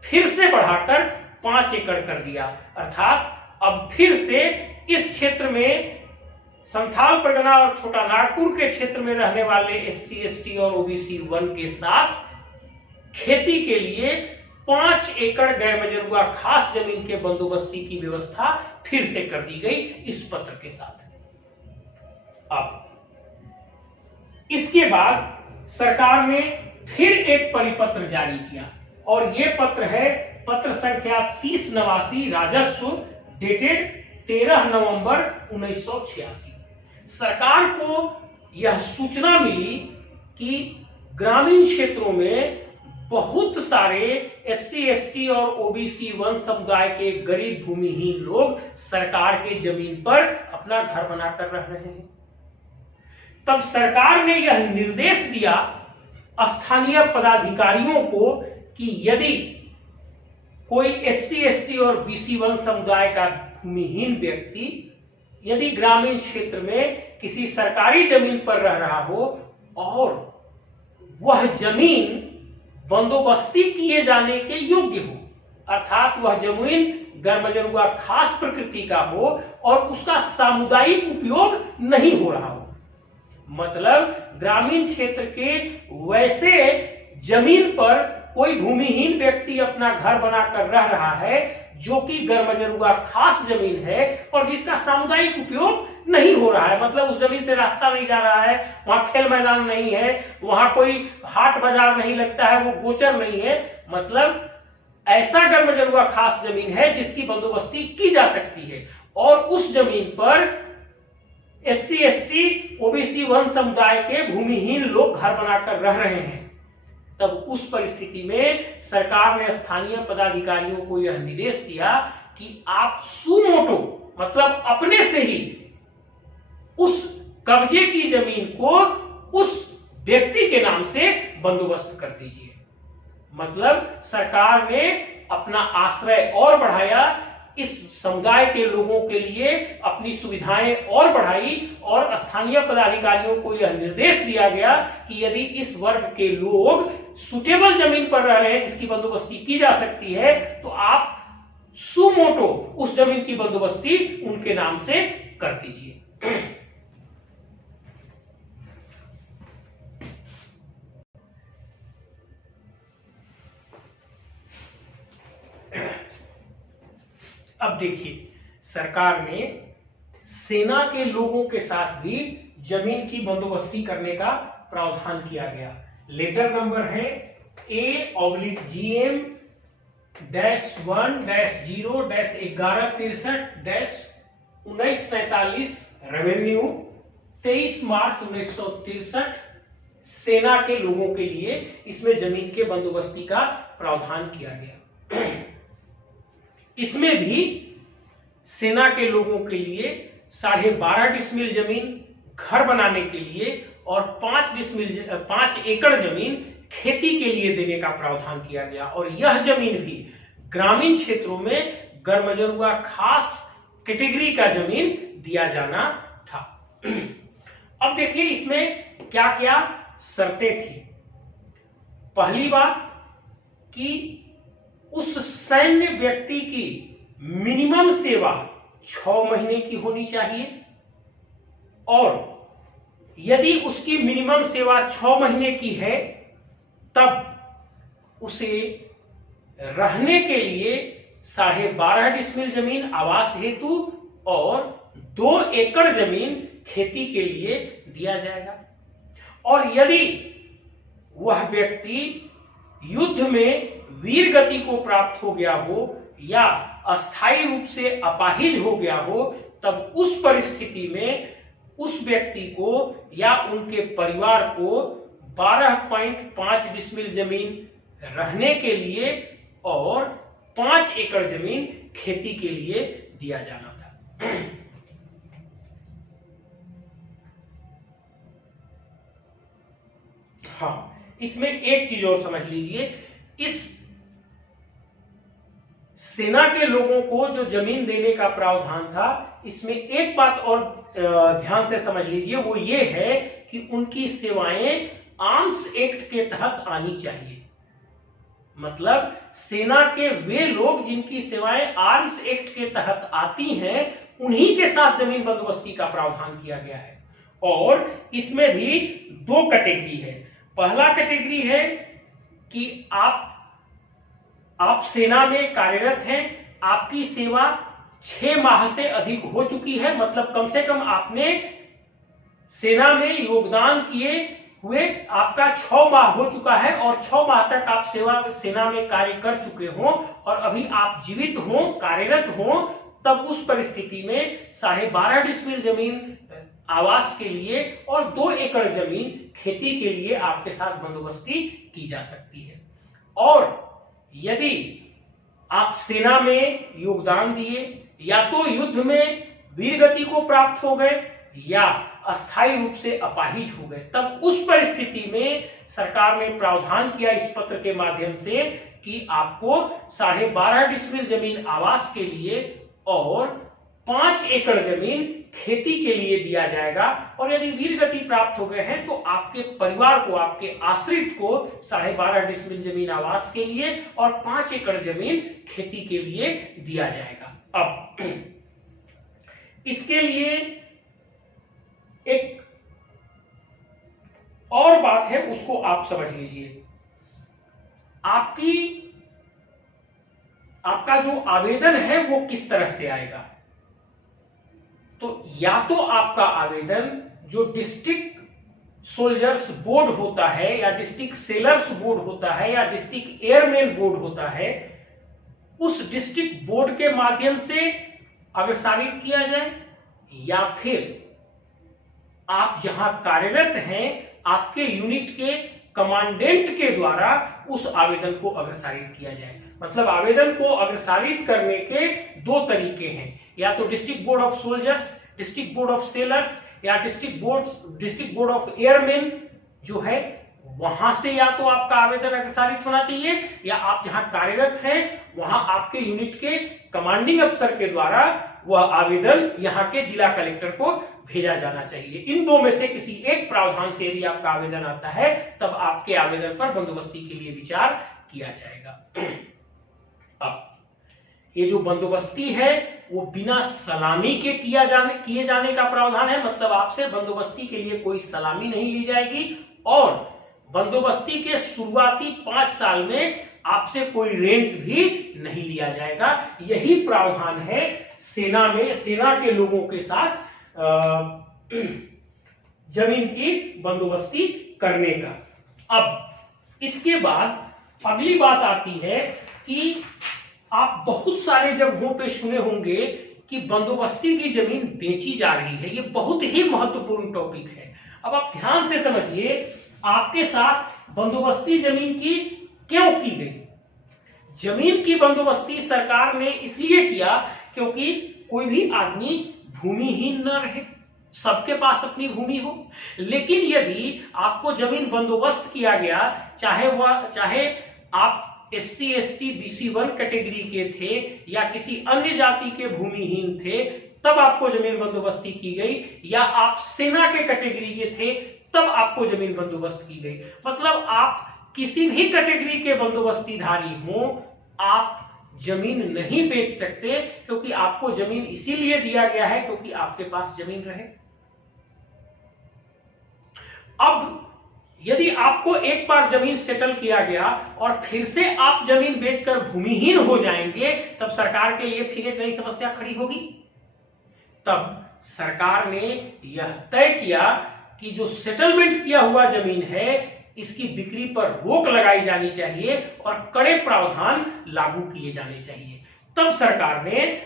फिर से बढ़ाकर 5 एकड़ कर दिया। अर्थात अब फिर से इस क्षेत्र में संथाल परगना और छोटा नागपुर के क्षेत्र में रहने वाले SC/ST और OBC 1 के साथ खेती के लिए 5 एकड़ गैर मजरूआ खास जमीन के बंदोबस्ती की व्यवस्था फिर से कर दी गई इस पत्र के साथ। अब इसके बाद सरकार ने फिर एक परिपत्र जारी किया और यह पत्र है पत्र संख्या 3089 राजस्व, डेटेड 13 नवंबर 1986। सरकार को यह सूचना मिली कि ग्रामीण क्षेत्रों में बहुत सारे SC/ST और OBC 1 समुदाय के गरीब भूमिहीन लोग सरकार के जमीन पर अपना घर बनाकर रह रहे हैं। तब सरकार ने यह निर्देश दिया स्थानीय पदाधिकारियों को कि यदि कोई SC/ST और BC 1 समुदाय का भूमिहीन व्यक्ति यदि ग्रामीण क्षेत्र में किसी सरकारी जमीन पर रह रहा हो और वह जमीन बंदोबस्ती किए जाने के योग्य हो, अर्थात वह जमीन गैरमजरूआ खास प्रकृति का हो और उसका सामुदायिक उपयोग नहीं हो रहा हो, मतलब ग्रामीण क्षेत्र के वैसे जमीन पर कोई भूमिहीन व्यक्ति अपना घर बनाकर रह रहा है जो कि गैरमजरूआ खास जमीन है और जिसका सामुदायिक उपयोग नहीं हो रहा है, मतलब उस जमीन से रास्ता नहीं जा रहा है, वहां खेल मैदान नहीं है, वहां कोई हाट बाजार नहीं लगता है, वो गोचर नहीं है, मतलब ऐसा गैरमजरूआ खास जमीन है जिसकी बंदोबस्ती की जा सकती है और उस जमीन पर SC/ST OBC 1 समुदाय के भूमिहीन लोग घर बनाकर रह रहे हैं। तब उस परिस्थिति में सरकार ने स्थानीय पदाधिकारियों को यह निर्देश दिया कि आप सुमोटो मतलब अपने से ही उस कब्जे की जमीन को उस व्यक्ति के नाम से बंदोबस्त कर दीजिए। मतलब सरकार ने अपना आश्रय और बढ़ाया, इस समुदाय के लोगों के लिए अपनी सुविधाएं और बढ़ाई और स्थानीय पदाधिकारियों को यह निर्देश दिया गया कि यदि इस वर्ग के लोग सुटेबल जमीन पर रह रहे हैं जिसकी बंदोबस्ती की जा सकती है तो आप सुमोटो उस जमीन की बंदोबस्ती उनके नाम से कर दीजिए। अब देखिए, सरकार ने सेना के लोगों के साथ भी जमीन की बंदोबस्ती करने का प्रावधान किया गया। लेटर नंबर है A/GM-1-0-1163-1947 रेवेन्यू 23 मार्च 1963 सेना के लोगों के लिए इसमें जमीन के बंदोबस्ती का प्रावधान किया गया। इसमें भी सेना के लोगों के लिए 12.5 डिसमिल जमीन घर बनाने के लिए और 5 एकड़ जमीन खेती के लिए देने का प्रावधान किया गया और यह जमीन भी ग्रामीण क्षेत्रों में गरमजरुआ खास कैटेगरी का जमीन दिया जाना था। अब देखिए इसमें क्या क्या शर्तें थी। पहली बात कि उस सैन्य व्यक्ति की मिनिमम सेवा 6 महीने की होनी चाहिए और यदि उसकी मिनिमम सेवा 6 महीने की है तब उसे रहने के लिए 12.5 डिसमिल जमीन आवास हेतु और 2 एकड़ जमीन खेती के लिए दिया जाएगा। और यदि वह व्यक्ति युद्ध में वीर गति को प्राप्त हो गया हो या अस्थायी रूप से अपाहिज हो गया हो तब उस परिस्थिति में उस व्यक्ति को या उनके परिवार को 12.5 डिसमिल जमीन रहने के लिए और 5 एकड़ जमीन खेती के लिए दिया जाना था। हाँ, इसमें एक चीज और समझ लीजिए, इस सेना के लोगों को जो जमीन देने का प्रावधान था इसमें एक बात और ध्यान से समझ लीजिए, वो ये है कि उनकी सेवाएं आर्म्स एक्ट के तहत आनी चाहिए। मतलब सेना के वे लोग जिनकी सेवाएं आर्म्स एक्ट के तहत आती हैं उन्हीं के साथ जमीन बंदोबस्ती का प्रावधान किया गया है। और इसमें भी 2 कैटेगरी है। पहला कैटेगरी है कि आप सेना में कार्यरत हैं, आपकी सेवा 6 माह से अधिक हो चुकी है, मतलब कम से कम आपने सेना में योगदान किए हुए आपका 6 माह हो चुका है और 6 माह तक आप सेना में कार्य कर चुके हो और अभी आप जीवित हो, कार्यरत हो, तब उस परिस्थिति में 12.5 डिसमिल जमीन आवास के लिए और 2 एकड़ जमीन खेती के लिए आपके साथ बंदोबस्ती की जा सकती है। और यदि आप सेना में योगदान दिए या तो युद्ध में वीर गति को प्राप्त हो गए या अस्थायी रूप से अपाहिज हो गए, तब उस परिस्थिति में सरकार ने प्रावधान किया इस पत्र के माध्यम से कि आपको 12.5 डिसमिल जमीन आवास के लिए और 5 एकड़ जमीन खेती के लिए दिया जाएगा। और यदि वीर गति प्राप्त हो गए हैं तो आपके परिवार को, आपके आश्रित को 12.5 डिसमिल जमीन आवास के लिए और 5 एकड़ जमीन खेती के लिए दिया जाएगा। अब इसके लिए एक और बात है, उसको आप समझ लीजिए। आपका जो आवेदन है वो किस तरह से आएगा। तो या तो आपका आवेदन जो डिस्ट्रिक्ट सोल्जर्स बोर्ड होता है या डिस्ट्रिक्ट सेलर्स बोर्ड होता है या डिस्ट्रिक्ट एयरमैन बोर्ड होता है, उस डिस्ट्रिक्ट बोर्ड के माध्यम से अग्रसारित किया जाए या फिर आप जहां कार्यरत हैं आपके यूनिट के कमांडेंट के द्वारा उस आवेदन को अग्रसारित किया जाए। मतलब आवेदन को अग्रसारित करने के दो तरीके हैं, या तो district board of soldiers, district board of sellers, या डिस्ट्रिक्ट बोर्ड ऑफ एयरमैन जो है वहां से या तो आपका आवेदन अग्रसारित होना चाहिए, या आप जहां कार्यरत हैं वहां आपके यूनिट के कमांडिंग अफसर के द्वारा वह आवेदन यहाँ के जिला कलेक्टर को भेजा जाना चाहिए। इन दो में से किसी एक प्रावधान से यदि आपका आवेदन आता है तब आपके आवेदन पर बंदोबस्ती के लिए विचार किया जाएगा। अब ये जो बंदोबस्ती है वो बिना सलामी के किए जाने का प्रावधान है। मतलब आपसे बंदोबस्ती के लिए कोई सलामी नहीं ली जाएगी, और बंदोबस्ती के शुरुआती 5 साल में आपसे कोई रेंट भी नहीं लिया जाएगा। यही प्रावधान है सेना में, सेना के लोगों के साथ जमीन की बंदोबस्ती करने का। अब इसके बाद अगली बात आती है कि आप बहुत सारे जगहों पे सुने होंगे कि बंदोबस्ती की जमीन बेची जा रही है। ये बहुत ही महत्वपूर्ण टॉपिक है। अब आप ध्यान से समझिए, आपके साथ बंदोबस्ती जमीन की क्यों की गई? जमीन की बंदोबस्ती सरकार ने इसलिए किया क्योंकि कोई भी आदमी भूमिहीन न रहे, सबके पास अपनी भूमि हो। लेकिन यदि आपको जमीन बंदोबस्त किया गया, चाहे आप SC ST BC1 कैटेगरी के थे या किसी अन्य जाति के भूमिहीन थे, तब आपको जमीन बंदोबस्ती की गई, या आप सेना के कैटेगरी के थे तब आपको जमीन बंदोबस्त की गई। मतलब आप किसी भी कैटेगरी के बंदोबस्तीधारी हो, आप जमीन नहीं बेच सकते, क्योंकि आपको जमीन इसीलिए दिया गया है क्योंकि आपके पास जमीन रहे। अब यदि आपको एक बार जमीन सेटल किया गया और फिर से आप जमीन बेचकर भूमिहीन हो जाएंगे, तब सरकार के लिए फिर एक नई समस्या खड़ी होगी। तब सरकार ने यह तय किया कि जो सेटलमेंट किया हुआ जमीन है इसकी बिक्री पर रोक लगाई जानी चाहिए और कड़े प्रावधान लागू किए जाने चाहिए। तब सरकार ने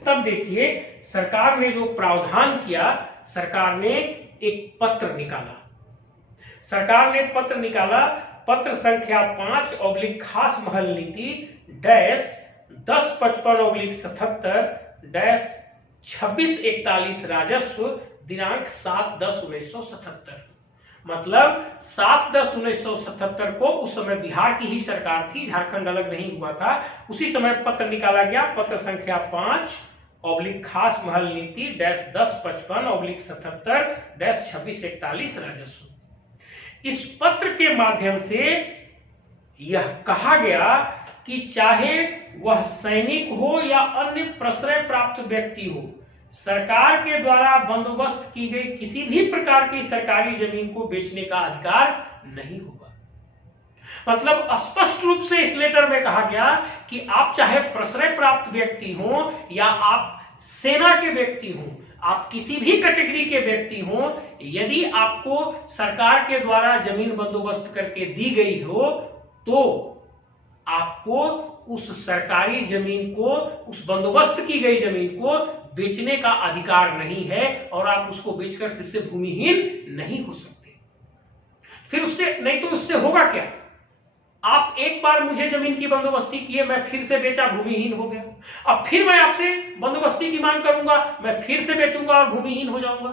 तब देखिए सरकार ने जो प्रावधान किया, सरकार ने एक पत्र निकाला। सरकार ने पत्र निकाला, पत्र संख्या 5/ खास महल नीति -10/77/2641 राजस्व दिनांक 7/10/1977। मतलब 7/10/1977 को, उस समय बिहार की ही सरकार थी, झारखंड अलग नहीं हुआ था, उसी समय पत्र निकाला गया, पत्र संख्या 5/ खास महल नीति -1055/77/2641 राजस्व। इस पत्र के माध्यम से यह कहा गया कि चाहे वह सैनिक हो या अन्य प्रश्रय प्राप्त व्यक्ति हो, सरकार के द्वारा बंदोबस्त की गई किसी भी प्रकार की सरकारी जमीन को बेचने का अधिकार नहीं होगा। मतलब स्पष्ट रूप से इस लेटर में कहा गया कि आप चाहे प्रश्रय प्राप्त व्यक्ति हो या आप सेना के व्यक्ति हो, आप किसी भी कैटेगरी के व्यक्ति हो, यदि आपको सरकार के द्वारा जमीन बंदोबस्त करके दी गई हो तो आपको उस सरकारी जमीन को, उस बंदोबस्त की गई जमीन को बेचने का अधिकार नहीं है, और आप उसको बेचकर फिर से भूमिहीन नहीं हो सकते। फिर उससे नहीं तो उससे होगा क्या? आप एक बार मुझे जमीन की बंदोबस्ती किए, मैं फिर से बेचा, भूमिहीन हो गया। अब फिर मैं आपसे बंदोबस्ती की मांग करूंगा, मैं फिर से बेचूंगा और भूमिहीन हो जाऊंगा।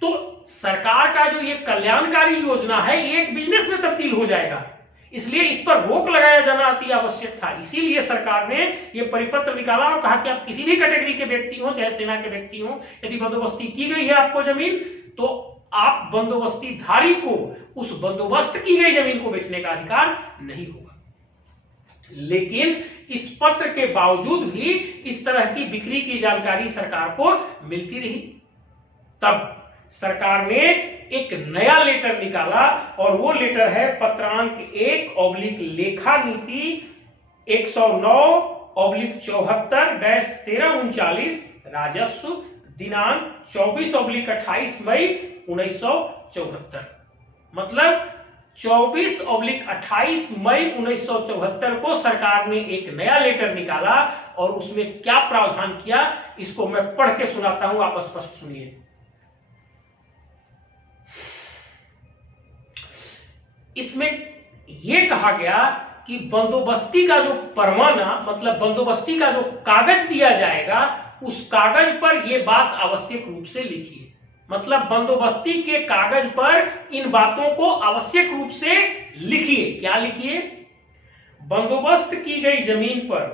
तो सरकार का जो ये कल्याणकारी योजना है ये एक बिजनेस में तब्दील हो जाएगा, इसलिए इस पर रोक लगाया जाना अति आवश्यक था। इसीलिए सरकार ने यह परिपत्र निकाला और कहा कि आप किसी भी कैटेगरी के व्यक्ति हो, चाहे सेना के व्यक्ति हो, यदि बंदोबस्ती की गई है आपको जमीन, तो आप बंदोबस्तीधारी को उस बंदोबस्त की गई जमीन को बेचने का अधिकार नहीं होगा। लेकिन इस पत्र के बावजूद भी इस तरह की बिक्री की जानकारी सरकार को मिलती रही। तब सरकार ने एक नया लेटर निकाला और वो लेटर है पत्रांक 1/ लेखा नीति 109/74-1339 राजस्व दिनांक 24/28 मई 1974। मतलब 24/28 मई 1974 को सरकार ने एक नया लेटर निकाला और उसमें क्या प्रावधान किया, इसको मैं पढ़ के सुनाता हूं, आप स्पष्ट सुनिए। इसमें यह कहा गया कि बंदोबस्ती का जो परवाना, मतलब बंदोबस्ती का जो कागज दिया जाएगा, उस कागज पर यह बात आवश्यक रूप से लिखिए। मतलब बंदोबस्ती के कागज पर इन बातों को आवश्यक रूप से लिखिए। क्या लिखिए? बंदोबस्त की गई जमीन पर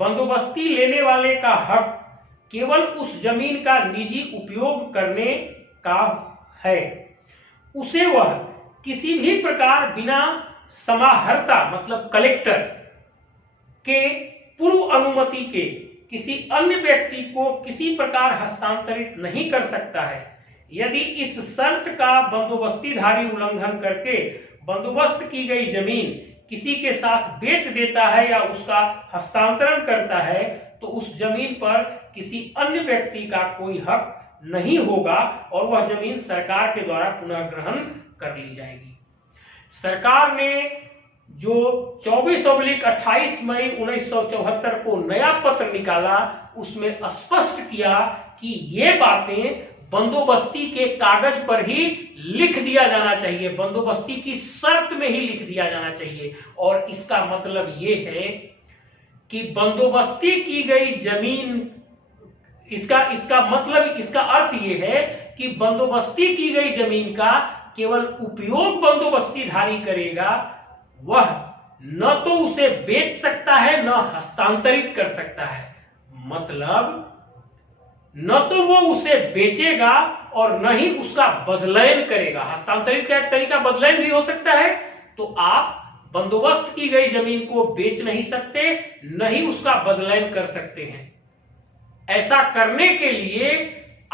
बंदोबस्ती लेने वाले का हक केवल उस जमीन का निजी उपयोग करने का है। उसे वह किसी भी प्रकार बिना समाहर्ता मतलब कलेक्टर के पूर्व अनुमति के किसी अन्य व्यक्ति को किसी प्रकार हस्तांतरित नहीं कर सकता है। यदि इस शर्त का बंदोबस्तीधारी उल्लंघन करके बंदोबस्त की गई जमीन किसी के साथ बेच देता है या उसका हस्तांतरण करता है, तो उस जमीन पर किसी अन्य व्यक्ति का कोई हक नहीं होगा और वह जमीन सरकार के द्वारा पुनर्ग्रहण कर ली जाएगी। सरकार ने जो 24/28 मई 1974 को नया पत्र निकाला, उसमें स्पष्ट किया कि ये बातें बंदोबस्ती के कागज पर ही लिख दिया जाना चाहिए, बंदोबस्ती की शर्त में ही लिख दिया जाना चाहिए। और इसका मतलब यह है कि बंदोबस्ती की गई जमीन, इसका मतलब, इसका अर्थ यह है कि बंदोबस्ती की गई जमीन का केवल उपयोग बंदोबस्तीधारी करेगा, वह न तो उसे बेच सकता है न हस्तांतरित कर सकता है। मतलब न तो वो उसे बेचेगा और न ही उसका बदलैन करेगा। हस्तांतरित का एक तरीका बदलैन भी हो सकता है। तो आप बंदोबस्त की गई जमीन को बेच नहीं सकते, न ही उसका बदलैन कर सकते हैं। ऐसा करने के लिए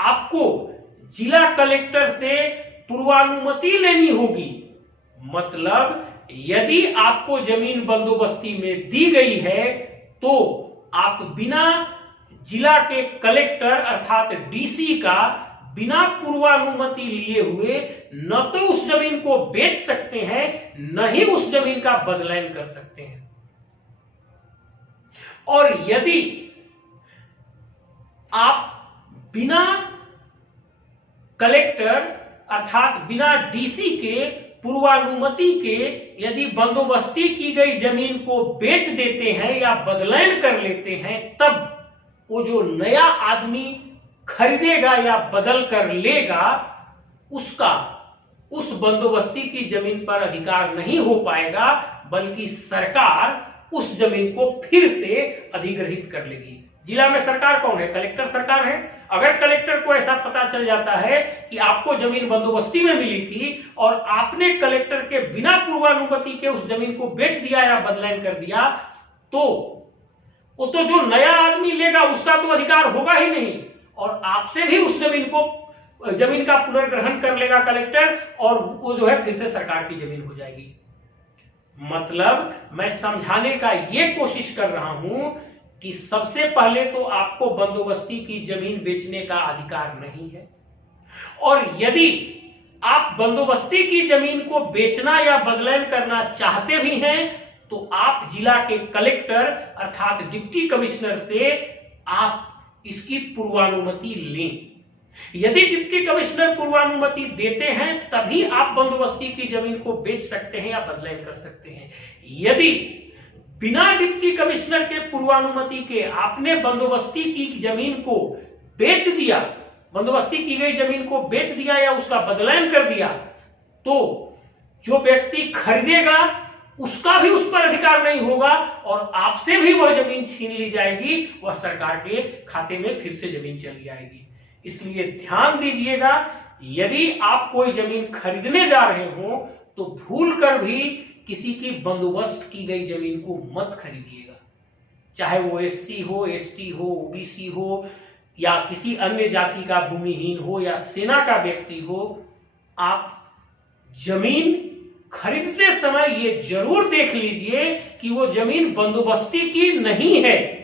आपको जिला कलेक्टर से पूर्वानुमति लेनी होगी। मतलब यदि आपको जमीन बंदोबस्ती में दी गई है तो आप बिना जिला के कलेक्टर अर्थात डीसी का बिना पूर्वानुमति लिए हुए न तो उस जमीन को बेच सकते हैं, न ही उस जमीन का बदलैन कर सकते हैं। और यदि आप बिना कलेक्टर अर्थात बिना डीसी के पूर्वानुमति के यदि बंदोबस्ती की गई जमीन को बेच देते हैं या बदलैन कर लेते हैं, तब वो जो नया आदमी खरीदेगा या बदल कर लेगा, उसका उस बंदोबस्ती की जमीन पर अधिकार नहीं हो पाएगा, बल्कि सरकार उस जमीन को फिर से अधिग्रहित कर लेगी। जिला में सरकार कौन है? कलेक्टर सरकार है। अगर कलेक्टर को ऐसा पता चल जाता है कि आपको जमीन बंदोबस्ती में मिली थी और आपने कलेक्टर के बिना पूर्वानुमति के उस जमीन को बेच दिया या बदलैन कर दिया, तो वो तो जो नया आदमी लेगा उसका तो अधिकार होगा ही नहीं, और आपसे भी उस जमीन का पुनर्ग्रहण कर लेगा कलेक्टर, और वो जो है फिर से सरकार की जमीन हो जाएगी। मतलब मैं समझाने का ये कोशिश कर रहा हूं कि सबसे पहले तो आपको बंदोबस्ती की जमीन बेचने का अधिकार नहीं है, और यदि आप बंदोबस्ती की जमीन को बेचना या बदलैन करना चाहते भी हैं, तो आप जिला के कलेक्टर अर्थात डिप्टी कमिश्नर से आप इसकी पूर्वानुमति लें। यदि डिप्टी कमिश्नर पूर्वानुमति देते हैं तभी आप बंदोबस्ती की जमीन को बेच सकते हैं या बदलैन कर सकते हैं। यदि बिना डिप्टी कमिश्नर के पूर्वानुमति के आपने बंदोबस्ती की जमीन को बेच दिया, बंदोबस्ती की गई जमीन को बेच दिया या उसका बदलैन कर दिया, तो जो व्यक्ति खरीदेगा उसका भी उस पर अधिकार नहीं होगा और आपसे भी वह जमीन छीन ली जाएगी, वह सरकार के खाते में फिर से जमीन चली जाएगी। इसलिए ध्यान दीजिएगा, यदि आप कोई जमीन खरीदने जा रहे हो तो भूल कर भी किसी की बंदोबस्त की गई जमीन को मत खरीदिएगा, चाहे वो एससी हो, एसटी हो, ओबीसी हो या किसी अन्य जाति का भूमिहीन हो या सेना का व्यक्ति हो। आप जमीन खरीदते समय ये जरूर देख लीजिए कि वो जमीन बंदोबस्ती की नहीं है।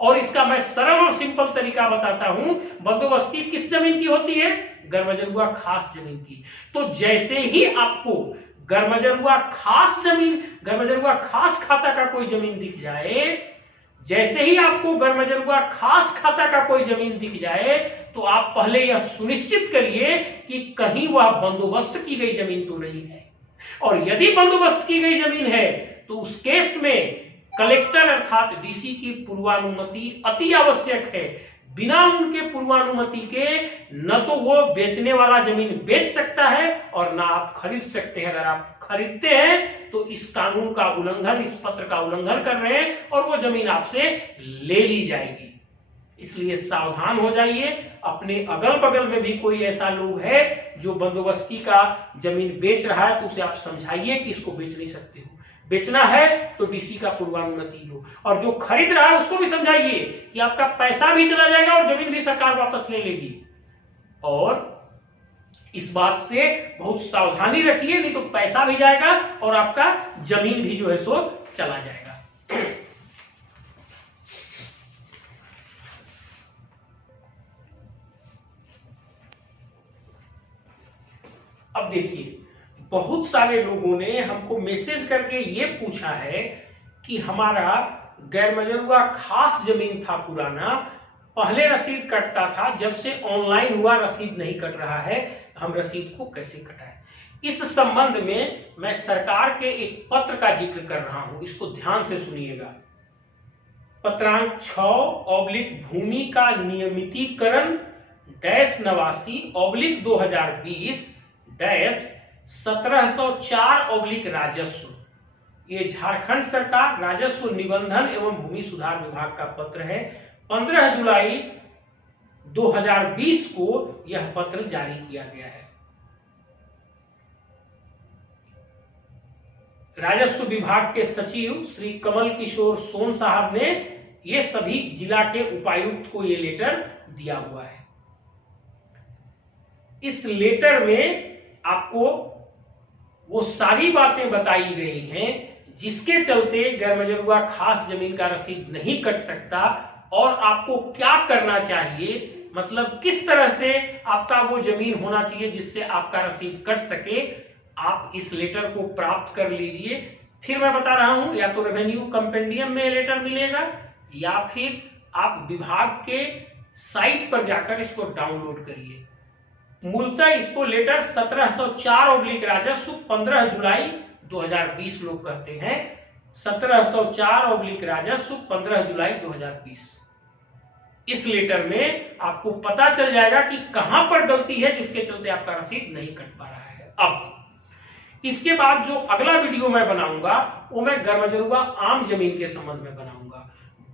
और इसका मैं सरल और सिंपल तरीका बताता हूं। बंदोबस्ती किस जमीन की होती है? गरमजरुआ खास जमीन की। तो जैसे ही आपको गरमजरुआ खास जमीन, गरमजरुआ खास खाता का कोई जमीन दिख जाए, जैसे ही आपको गरमजरुआ खास खाता का कोई जमीन दिख जाए, तो आप पहले यह सुनिश्चित करिए कि कहीं वह बंदोबस्त की गई जमीन तो नहीं है। और यदि बंदोबस्त की गई जमीन है तो उस केस में कलेक्टर अर्थात डीसी की पूर्वानुमति अति आवश्यक है। बिना उनके पूर्वानुमति के न तो वो बेचने वाला जमीन बेच सकता है और ना आप खरीद सकते हैं। अगर आप खरीदते हैं तो इस कानून का उल्लंघन, इस पत्र का उल्लंघन कर रहे हैं और वो जमीन आपसे ले ली जाएगी। इसलिए सावधान हो जाइए। अपने अगल बगल में भी कोई ऐसा लोग है जो बंदोबस्ती का जमीन बेच रहा है तो उसे आप समझाइए कि इसको बेच नहीं सकते हो, बेचना है तो डीसी का पूर्वानुमति लो। और जो खरीद रहा है उसको भी समझाइए कि आपका पैसा भी चला जाएगा और जमीन भी सरकार वापस ले लेगी। और इस बात से बहुत सावधानी रखिए, नहीं तो पैसा भी जाएगा और आपका जमीन भी जो है सो चला जाएगा। अब देखिए, बहुत सारे लोगों ने हमको मैसेज करके ये पूछा है कि हमारा गैरमजरूआ खास जमीन था पुराना, पहले रसीद कटता था, जब से ऑनलाइन हुआ रसीद नहीं कट रहा है, हम रसीद को कैसे कटाएं। इस संबंध में मैं सरकार के एक पत्र का जिक्र कर रहा हूं, इसको ध्यान से सुनिएगा। पत्रांक 6 भूमि का नियमितीकरण -89/2020 1704 राजस्व। ये झारखंड सरकार राजस्व निबंधन एवं भूमि सुधार विभाग का पत्र है। 15 जुलाई 2020 को यह पत्र जारी किया गया है। राजस्व विभाग के सचिव श्री कमल किशोर सोन साहब ने ये सभी जिला के उपायुक्त को ये लेटर दिया हुआ है। इस लेटर में आपको वो सारी बातें बताई गई हैं जिसके चलते गैरमजरूआ खास जमीन का रसीद नहीं कट सकता और आपको क्या करना चाहिए, मतलब किस तरह से आपका वो जमीन होना चाहिए जिससे आपका रसीद कट सके। आप इस लेटर को प्राप्त कर लीजिए। फिर मैं बता रहा हूं, या तो रेवेन्यू कंपेंडियम में लेटर मिलेगा या फिर आप विभाग के साइट पर जाकर इसको डाउनलोड करिए। मूलतः इसको लेटर 1704 राजस्व 15 जुलाई 2020 लोग कहते हैं। 1704 राजस्व 15 जुलाई 2020। इस लेटर में आपको पता चल जाएगा कि कहां पर गलती है जिसके चलते आपका रसीद नहीं कट पा रहा है। अब इसके बाद जो अगला वीडियो मैं बनाऊंगा वो मैं गैरमजरूआ आम जमीन के संबंध में बनाऊंगा।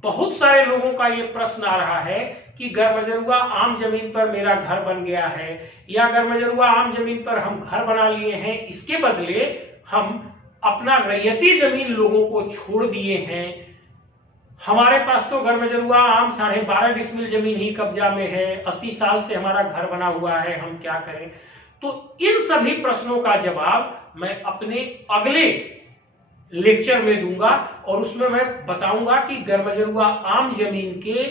बहुत सारे लोगों का ये प्रश्न आ रहा है कि गैरमजरूआ आम जमीन पर मेरा घर बन गया है या गैरमजरूआ आम जमीन पर हम घर बना लिए हैं, इसके बदले हम अपना रैयती जमीन लोगों को छोड़ दिए हैं, हमारे पास तो गैरमजरूआ आम 12.5 डिसमिल जमीन ही कब्जा में है, 80 साल से हमारा घर बना हुआ है, हम क्या करें। तो इन सभी प्रश्नों का जवाब मैं अपने अगले लेक्चर में दूंगा और उसमें मैं बताऊंगा कि गैरमजरूआ आम जमीन के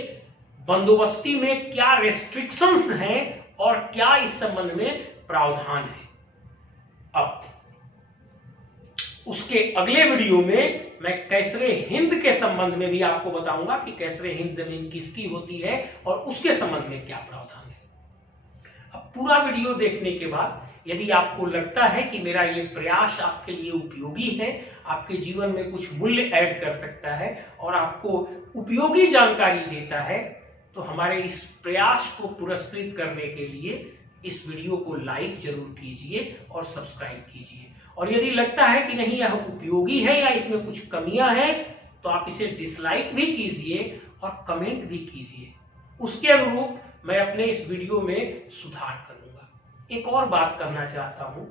बंदोबस्ती में क्या रेस्ट्रिक्शंस हैं और क्या इस संबंध में प्रावधान है। अब उसके अगले वीडियो में मैं कैसरे हिंद के संबंध में भी आपको बताऊंगा कि कैसरे हिंद जमीन किसकी होती है और उसके संबंध में क्या प्रावधान है। अब पूरा वीडियो देखने के बाद यदि आपको लगता है कि मेरा ये प्रयास आपके लिए उपयोगी है, आपके जीवन में कुछ मूल्य ऐड कर सकता है और आपको उपयोगी जानकारी देता है, तो हमारे इस प्रयास को पुरस्कृत करने के लिए इस वीडियो को लाइक जरूर कीजिए और सब्सक्राइब कीजिए। और यदि लगता है कि नहीं यह उपयोगी है या इसमें कुछ कमियां हैं तो आप इसे डिसलाइक भी कीजिए और कमेंट भी कीजिए। उसके अनुरूप मैं अपने इस वीडियो में सुधार करूंगा। एक और बात कहना चाहता हूं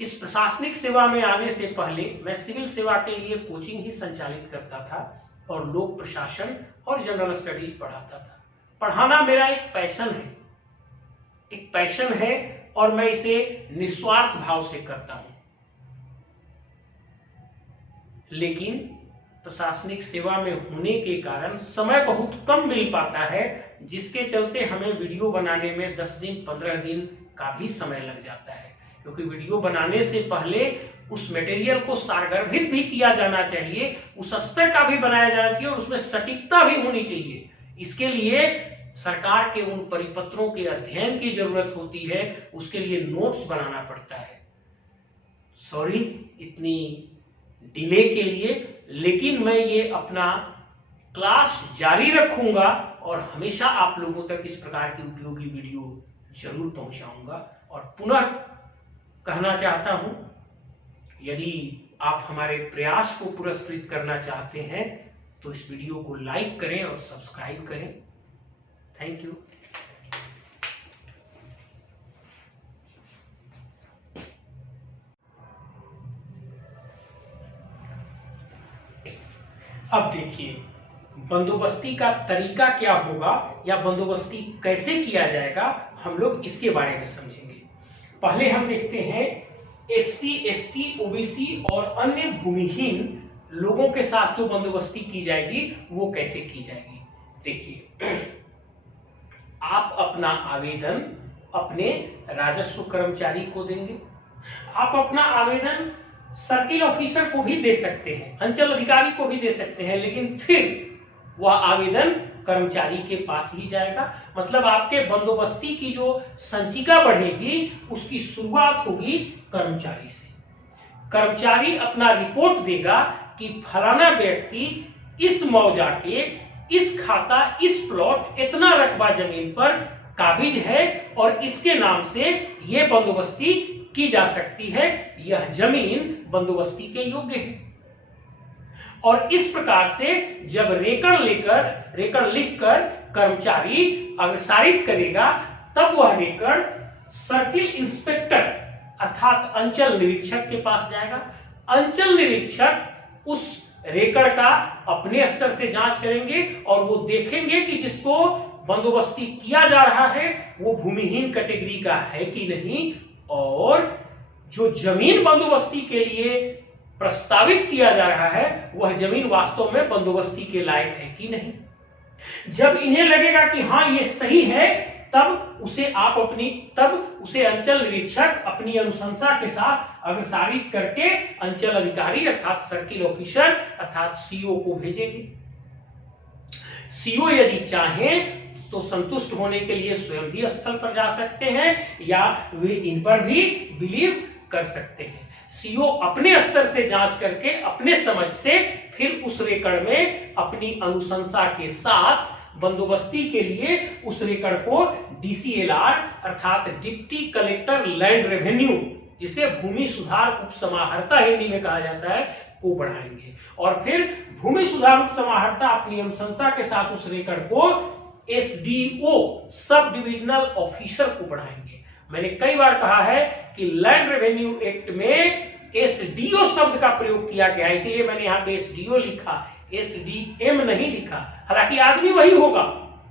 इस प्रशासनिक सेवा में आने से पहले मैं सिविल सेवा के लिए कोचिंग ही संचालित करता था और लोक प्रशासन और जनरल स्टडीज पढ़ाता था। पढ़ाना मेरा एक पैशन है और मैं इसे निस्वार्थ भाव से करता हूं। लेकिन प्रशासनिक सेवा में होने के कारण समय बहुत कम मिल पाता है, जिसके चलते हमें वीडियो बनाने में 10 दिन 15 दिन का भी समय लग जाता है, क्योंकि वीडियो बनाने से पहले उस मटेरियल को सारगर्भित भी किया जाना चाहिए, उस स्तर का भी बनाया जाना चाहिए और उसमें सटीकता भी होनी चाहिए। इसके लिए सरकार के उन परिपत्रों के अध्ययन की जरूरत होती है, उसके लिए नोट्स बनाना पड़ता है। सॉरी इतनी डिले के लिए, लेकिन मैं ये अपना क्लास जारी रखूंगा और हमेशा आप लोगों तक इस प्रकार की उपयोगी वीडियो जरूर पहुंचाऊंगा। और पुनः कहना चाहता हूं, यदि आप हमारे प्रयास को पुरस्कृत करना चाहते हैं तो इस वीडियो को लाइक करें और सब्सक्राइब करें। Thank you. अब देखिए बंदोबस्ती का तरीका क्या होगा या बंदोबस्ती कैसे किया जाएगा, हम लोग इसके बारे में समझेंगे। पहले हम देखते हैं एससी, एसटी, ओबीसी और अन्य भूमिहीन लोगों के साथ जो बंदोबस्ती की जाएगी वो कैसे की जाएगी। देखिए, आप अपना आवेदन अपने राजस्व कर्मचारी को देंगे, आप अपना आवेदन सर्किल ऑफिसर को भी दे सकते हैं, अंचल अधिकारी को भी दे सकते हैं, लेकिन फिर वह आवेदन कर्मचारी के पास ही जाएगा। मतलब आपके बंदोबस्ती की जो संचिका बढ़ेगी उसकी शुरुआत होगी कर्मचारी से। कर्मचारी अपना रिपोर्ट देगा कि फलाना व्यक्ति इस मौजा के, इस खाता, इस प्लॉट, इतना रकबा जमीन पर काबिज है और इसके नाम से ये बंदोबस्ती की जा सकती है, यह जमीन बंदोबस्ती के योग्य है। और इस प्रकार से जब रेकर्ड लिखकर कर्मचारी अग्रसारित करेगा, तब वह रेकर्ड सर्किल इंस्पेक्टर अर्थात अंचल निरीक्षक के पास जाएगा। अंचल निरीक्षक उस रेकर्ड का अपने स्तर से जांच करेंगे और वो देखेंगे कि जिसको बंदोबस्ती किया जा रहा है वो भूमिहीन कैटेगरी का है कि नहीं, और जो जमीन बंदोबस्ती के लिए प्रस्तावित किया जा रहा है वह जमीन वास्तव में बंदोबस्ती के लायक है कि नहीं। जब इन्हें लगेगा कि हाँ ये सही है, तब उसे अंचल निरीक्षक अपनी अनुशंसा के साथ अग्रसारित करके अंचल अधिकारी अर्थात सर्किल ऑफिसर अर्थात सीओ को भेजेंगे। सीओ यदि चाहें तो संतुष्ट होने के लिए स्वयं भी स्थल पर जा सकते हैं या वे इन पर भी बिलीव कर सकते हैं। सीओ अपने स्तर से जांच करके अपने समझ से फिर उस रेकर्ड में अपनी अनुशंसा के साथ बंदोबस्ती के लिए उस रेकर्ड को डीसीएलआर अर्थात डिप्टी कलेक्टर लैंड रेवेन्यू, जिसे भूमि सुधार उपसमाहर्ता हिंदी में कहा जाता है, को बढ़ाएंगे। और फिर भूमि सुधार उपसमाहर्ता अपनी अनुशंसा के साथ उस रेकर्ड को एसडीओ सब डिविजनल ऑफिसर को बढ़ाएंगे। मैंने कई बार कहा है कि लैंड रेवेन्यू एक्ट में एसडीओ शब्द का प्रयोग किया गया है, इसलिए मैंने यहां पे एसडीओ लिखा, एसडीएम नहीं लिखा। हालांकि आदमी वही होगा,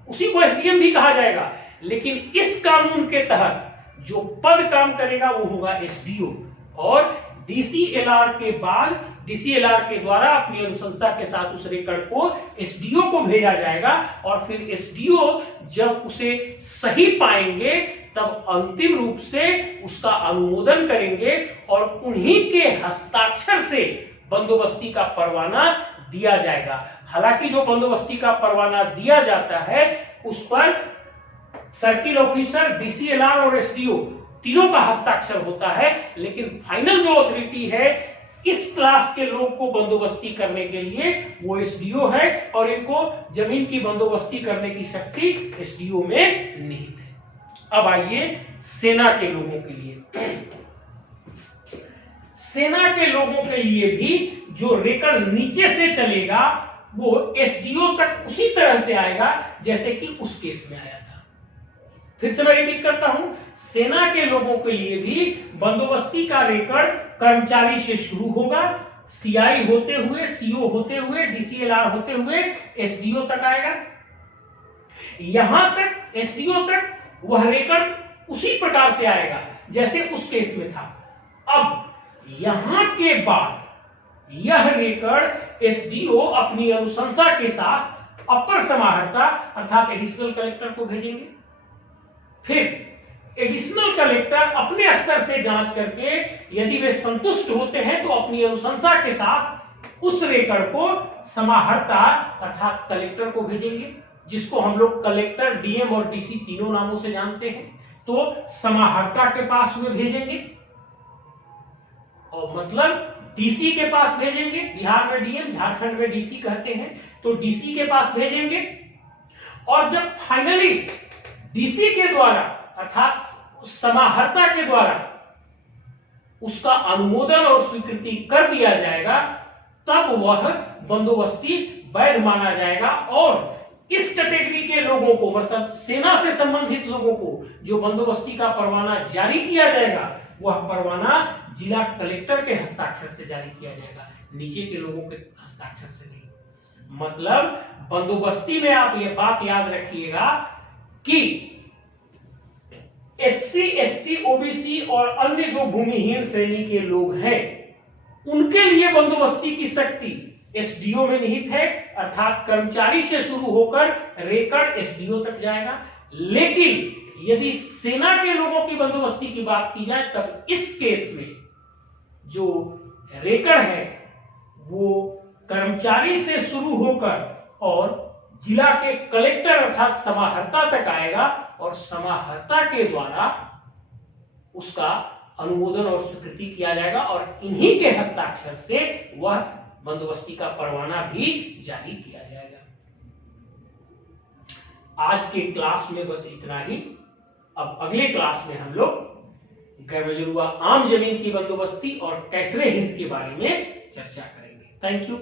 उसी को एसडीएम भी कहा जाएगा, लेकिन इस कानून के तहत जो पद काम करेगा वो होगा एसडीओ। और डीसीएलआर के बाद डीसीएलआर के द्वारा अपनी अनुशंसा के साथ उस रेकर्ड को एसडीओ को भेजा जाएगा और फिर एसडीओ जब उसे सही पाएंगे तब अंतिम रूप से उसका अनुमोदन करेंगे और उन्हीं के हस्ताक्षर से बंदोबस्ती का परवाना दिया जाएगा। हालांकि जो बंदोबस्ती का परवाना दिया जाता है उस पर सर्किल ऑफिसर, डीसीएलआर और एसडीओ तीनों का हस्ताक्षर होता है, लेकिन फाइनल जो अथॉरिटी है इस क्लास के लोग को बंदोबस्ती करने के लिए वो एसडीओ है और इनको जमीन की बंदोबस्ती करने की शक्ति एसडीओ में निहित है। अब आइए सेना के लोगों के लिए। सेना के लोगों के लिए भी जो रेकर्ड नीचे से चलेगा वो एसडीओ तक उसी तरह से आएगा जैसे कि उस केस में आया था। फिर से मैं रिपीट करता हूं, सेना के लोगों के लिए भी बंदोबस्ती का रिकॉर्ड कर्मचारी से शुरू होगा, सीआई होते हुए, सीओ होते हुए, डीसीएलआर होते हुए एसडीओ तक आएगा। यहां तक एसडीओ तक वह रिकॉर्ड उसी प्रकार से आएगा जैसे उस केस में था। अब यहां के बाद यह रिकॉर्ड एसडीओ अपनी अनुशंसा के साथ अपर समाहर्ता अर्थात एडिशनल कलेक्टर को भेजेंगे। फिर एडिशनल कलेक्टर अपने स्तर से जांच करके यदि वे संतुष्ट होते हैं तो अपनी अनुशंसा के साथ उस रिकॉर्ड को समाहर्ता अर्थात कलेक्टर को भेजेंगे, जिसको हम लोग कलेक्टर, डीएम और डीसी तीनों नामों से जानते हैं। तो समाहर्ता के पास वे भेजेंगे और मतलब डीसी के पास भेजेंगे। बिहार में डीएम, झारखंड में डीसी कहते हैं, तो डीसी के पास भेजेंगे। और जब फाइनली डीसी के द्वारा अर्थात समाहर्ता के द्वारा उसका अनुमोदन और स्वीकृति कर दिया जाएगा, तब वह बंदोबस्ती वैध माना जाएगा। और इस कैटेगरी के लोगों को मतलब सेना से संबंधित लोगों को जो बंदोबस्ती का परवाना जारी किया जाएगा, वह परवाना जिला कलेक्टर के हस्ताक्षर से जारी किया जाएगा, नीचे के लोगों के हस्ताक्षर से नहीं। मतलब बंदोबस्ती में आप ये बात याद रखिएगा कि एससी, एसटी, ओबीसी और अन्य जो भूमिहीन श्रेणी के लोग हैं, उनके लिए बंदोबस्ती की शक्ति एसडीओ में निहित है, अर्थात कर्मचारी से शुरू होकर रिकॉर्ड एसडीओ तक जाएगा। लेकिन यदि सेना के लोगों की बंदोबस्ती की बात की जाए, तब इस केस में जो रिकॉर्ड है वो कर्मचारी से शुरू होकर और जिला के कलेक्टर अर्थात समाहर्ता तक आएगा और समाहर्ता के द्वारा उसका अनुमोदन और स्वीकृति किया जाएगा और इन्हीं के हस्ताक्षर से वह बंदोबस्ती का परवाना भी जारी किया जाएगा। आज के क्लास में बस इतना ही। अब अगले क्लास में हम लोग गैरमजरूआ आम जमीन की बंदोबस्ती और कैसरे हिंद के बारे में चर्चा करेंगे। Thank you.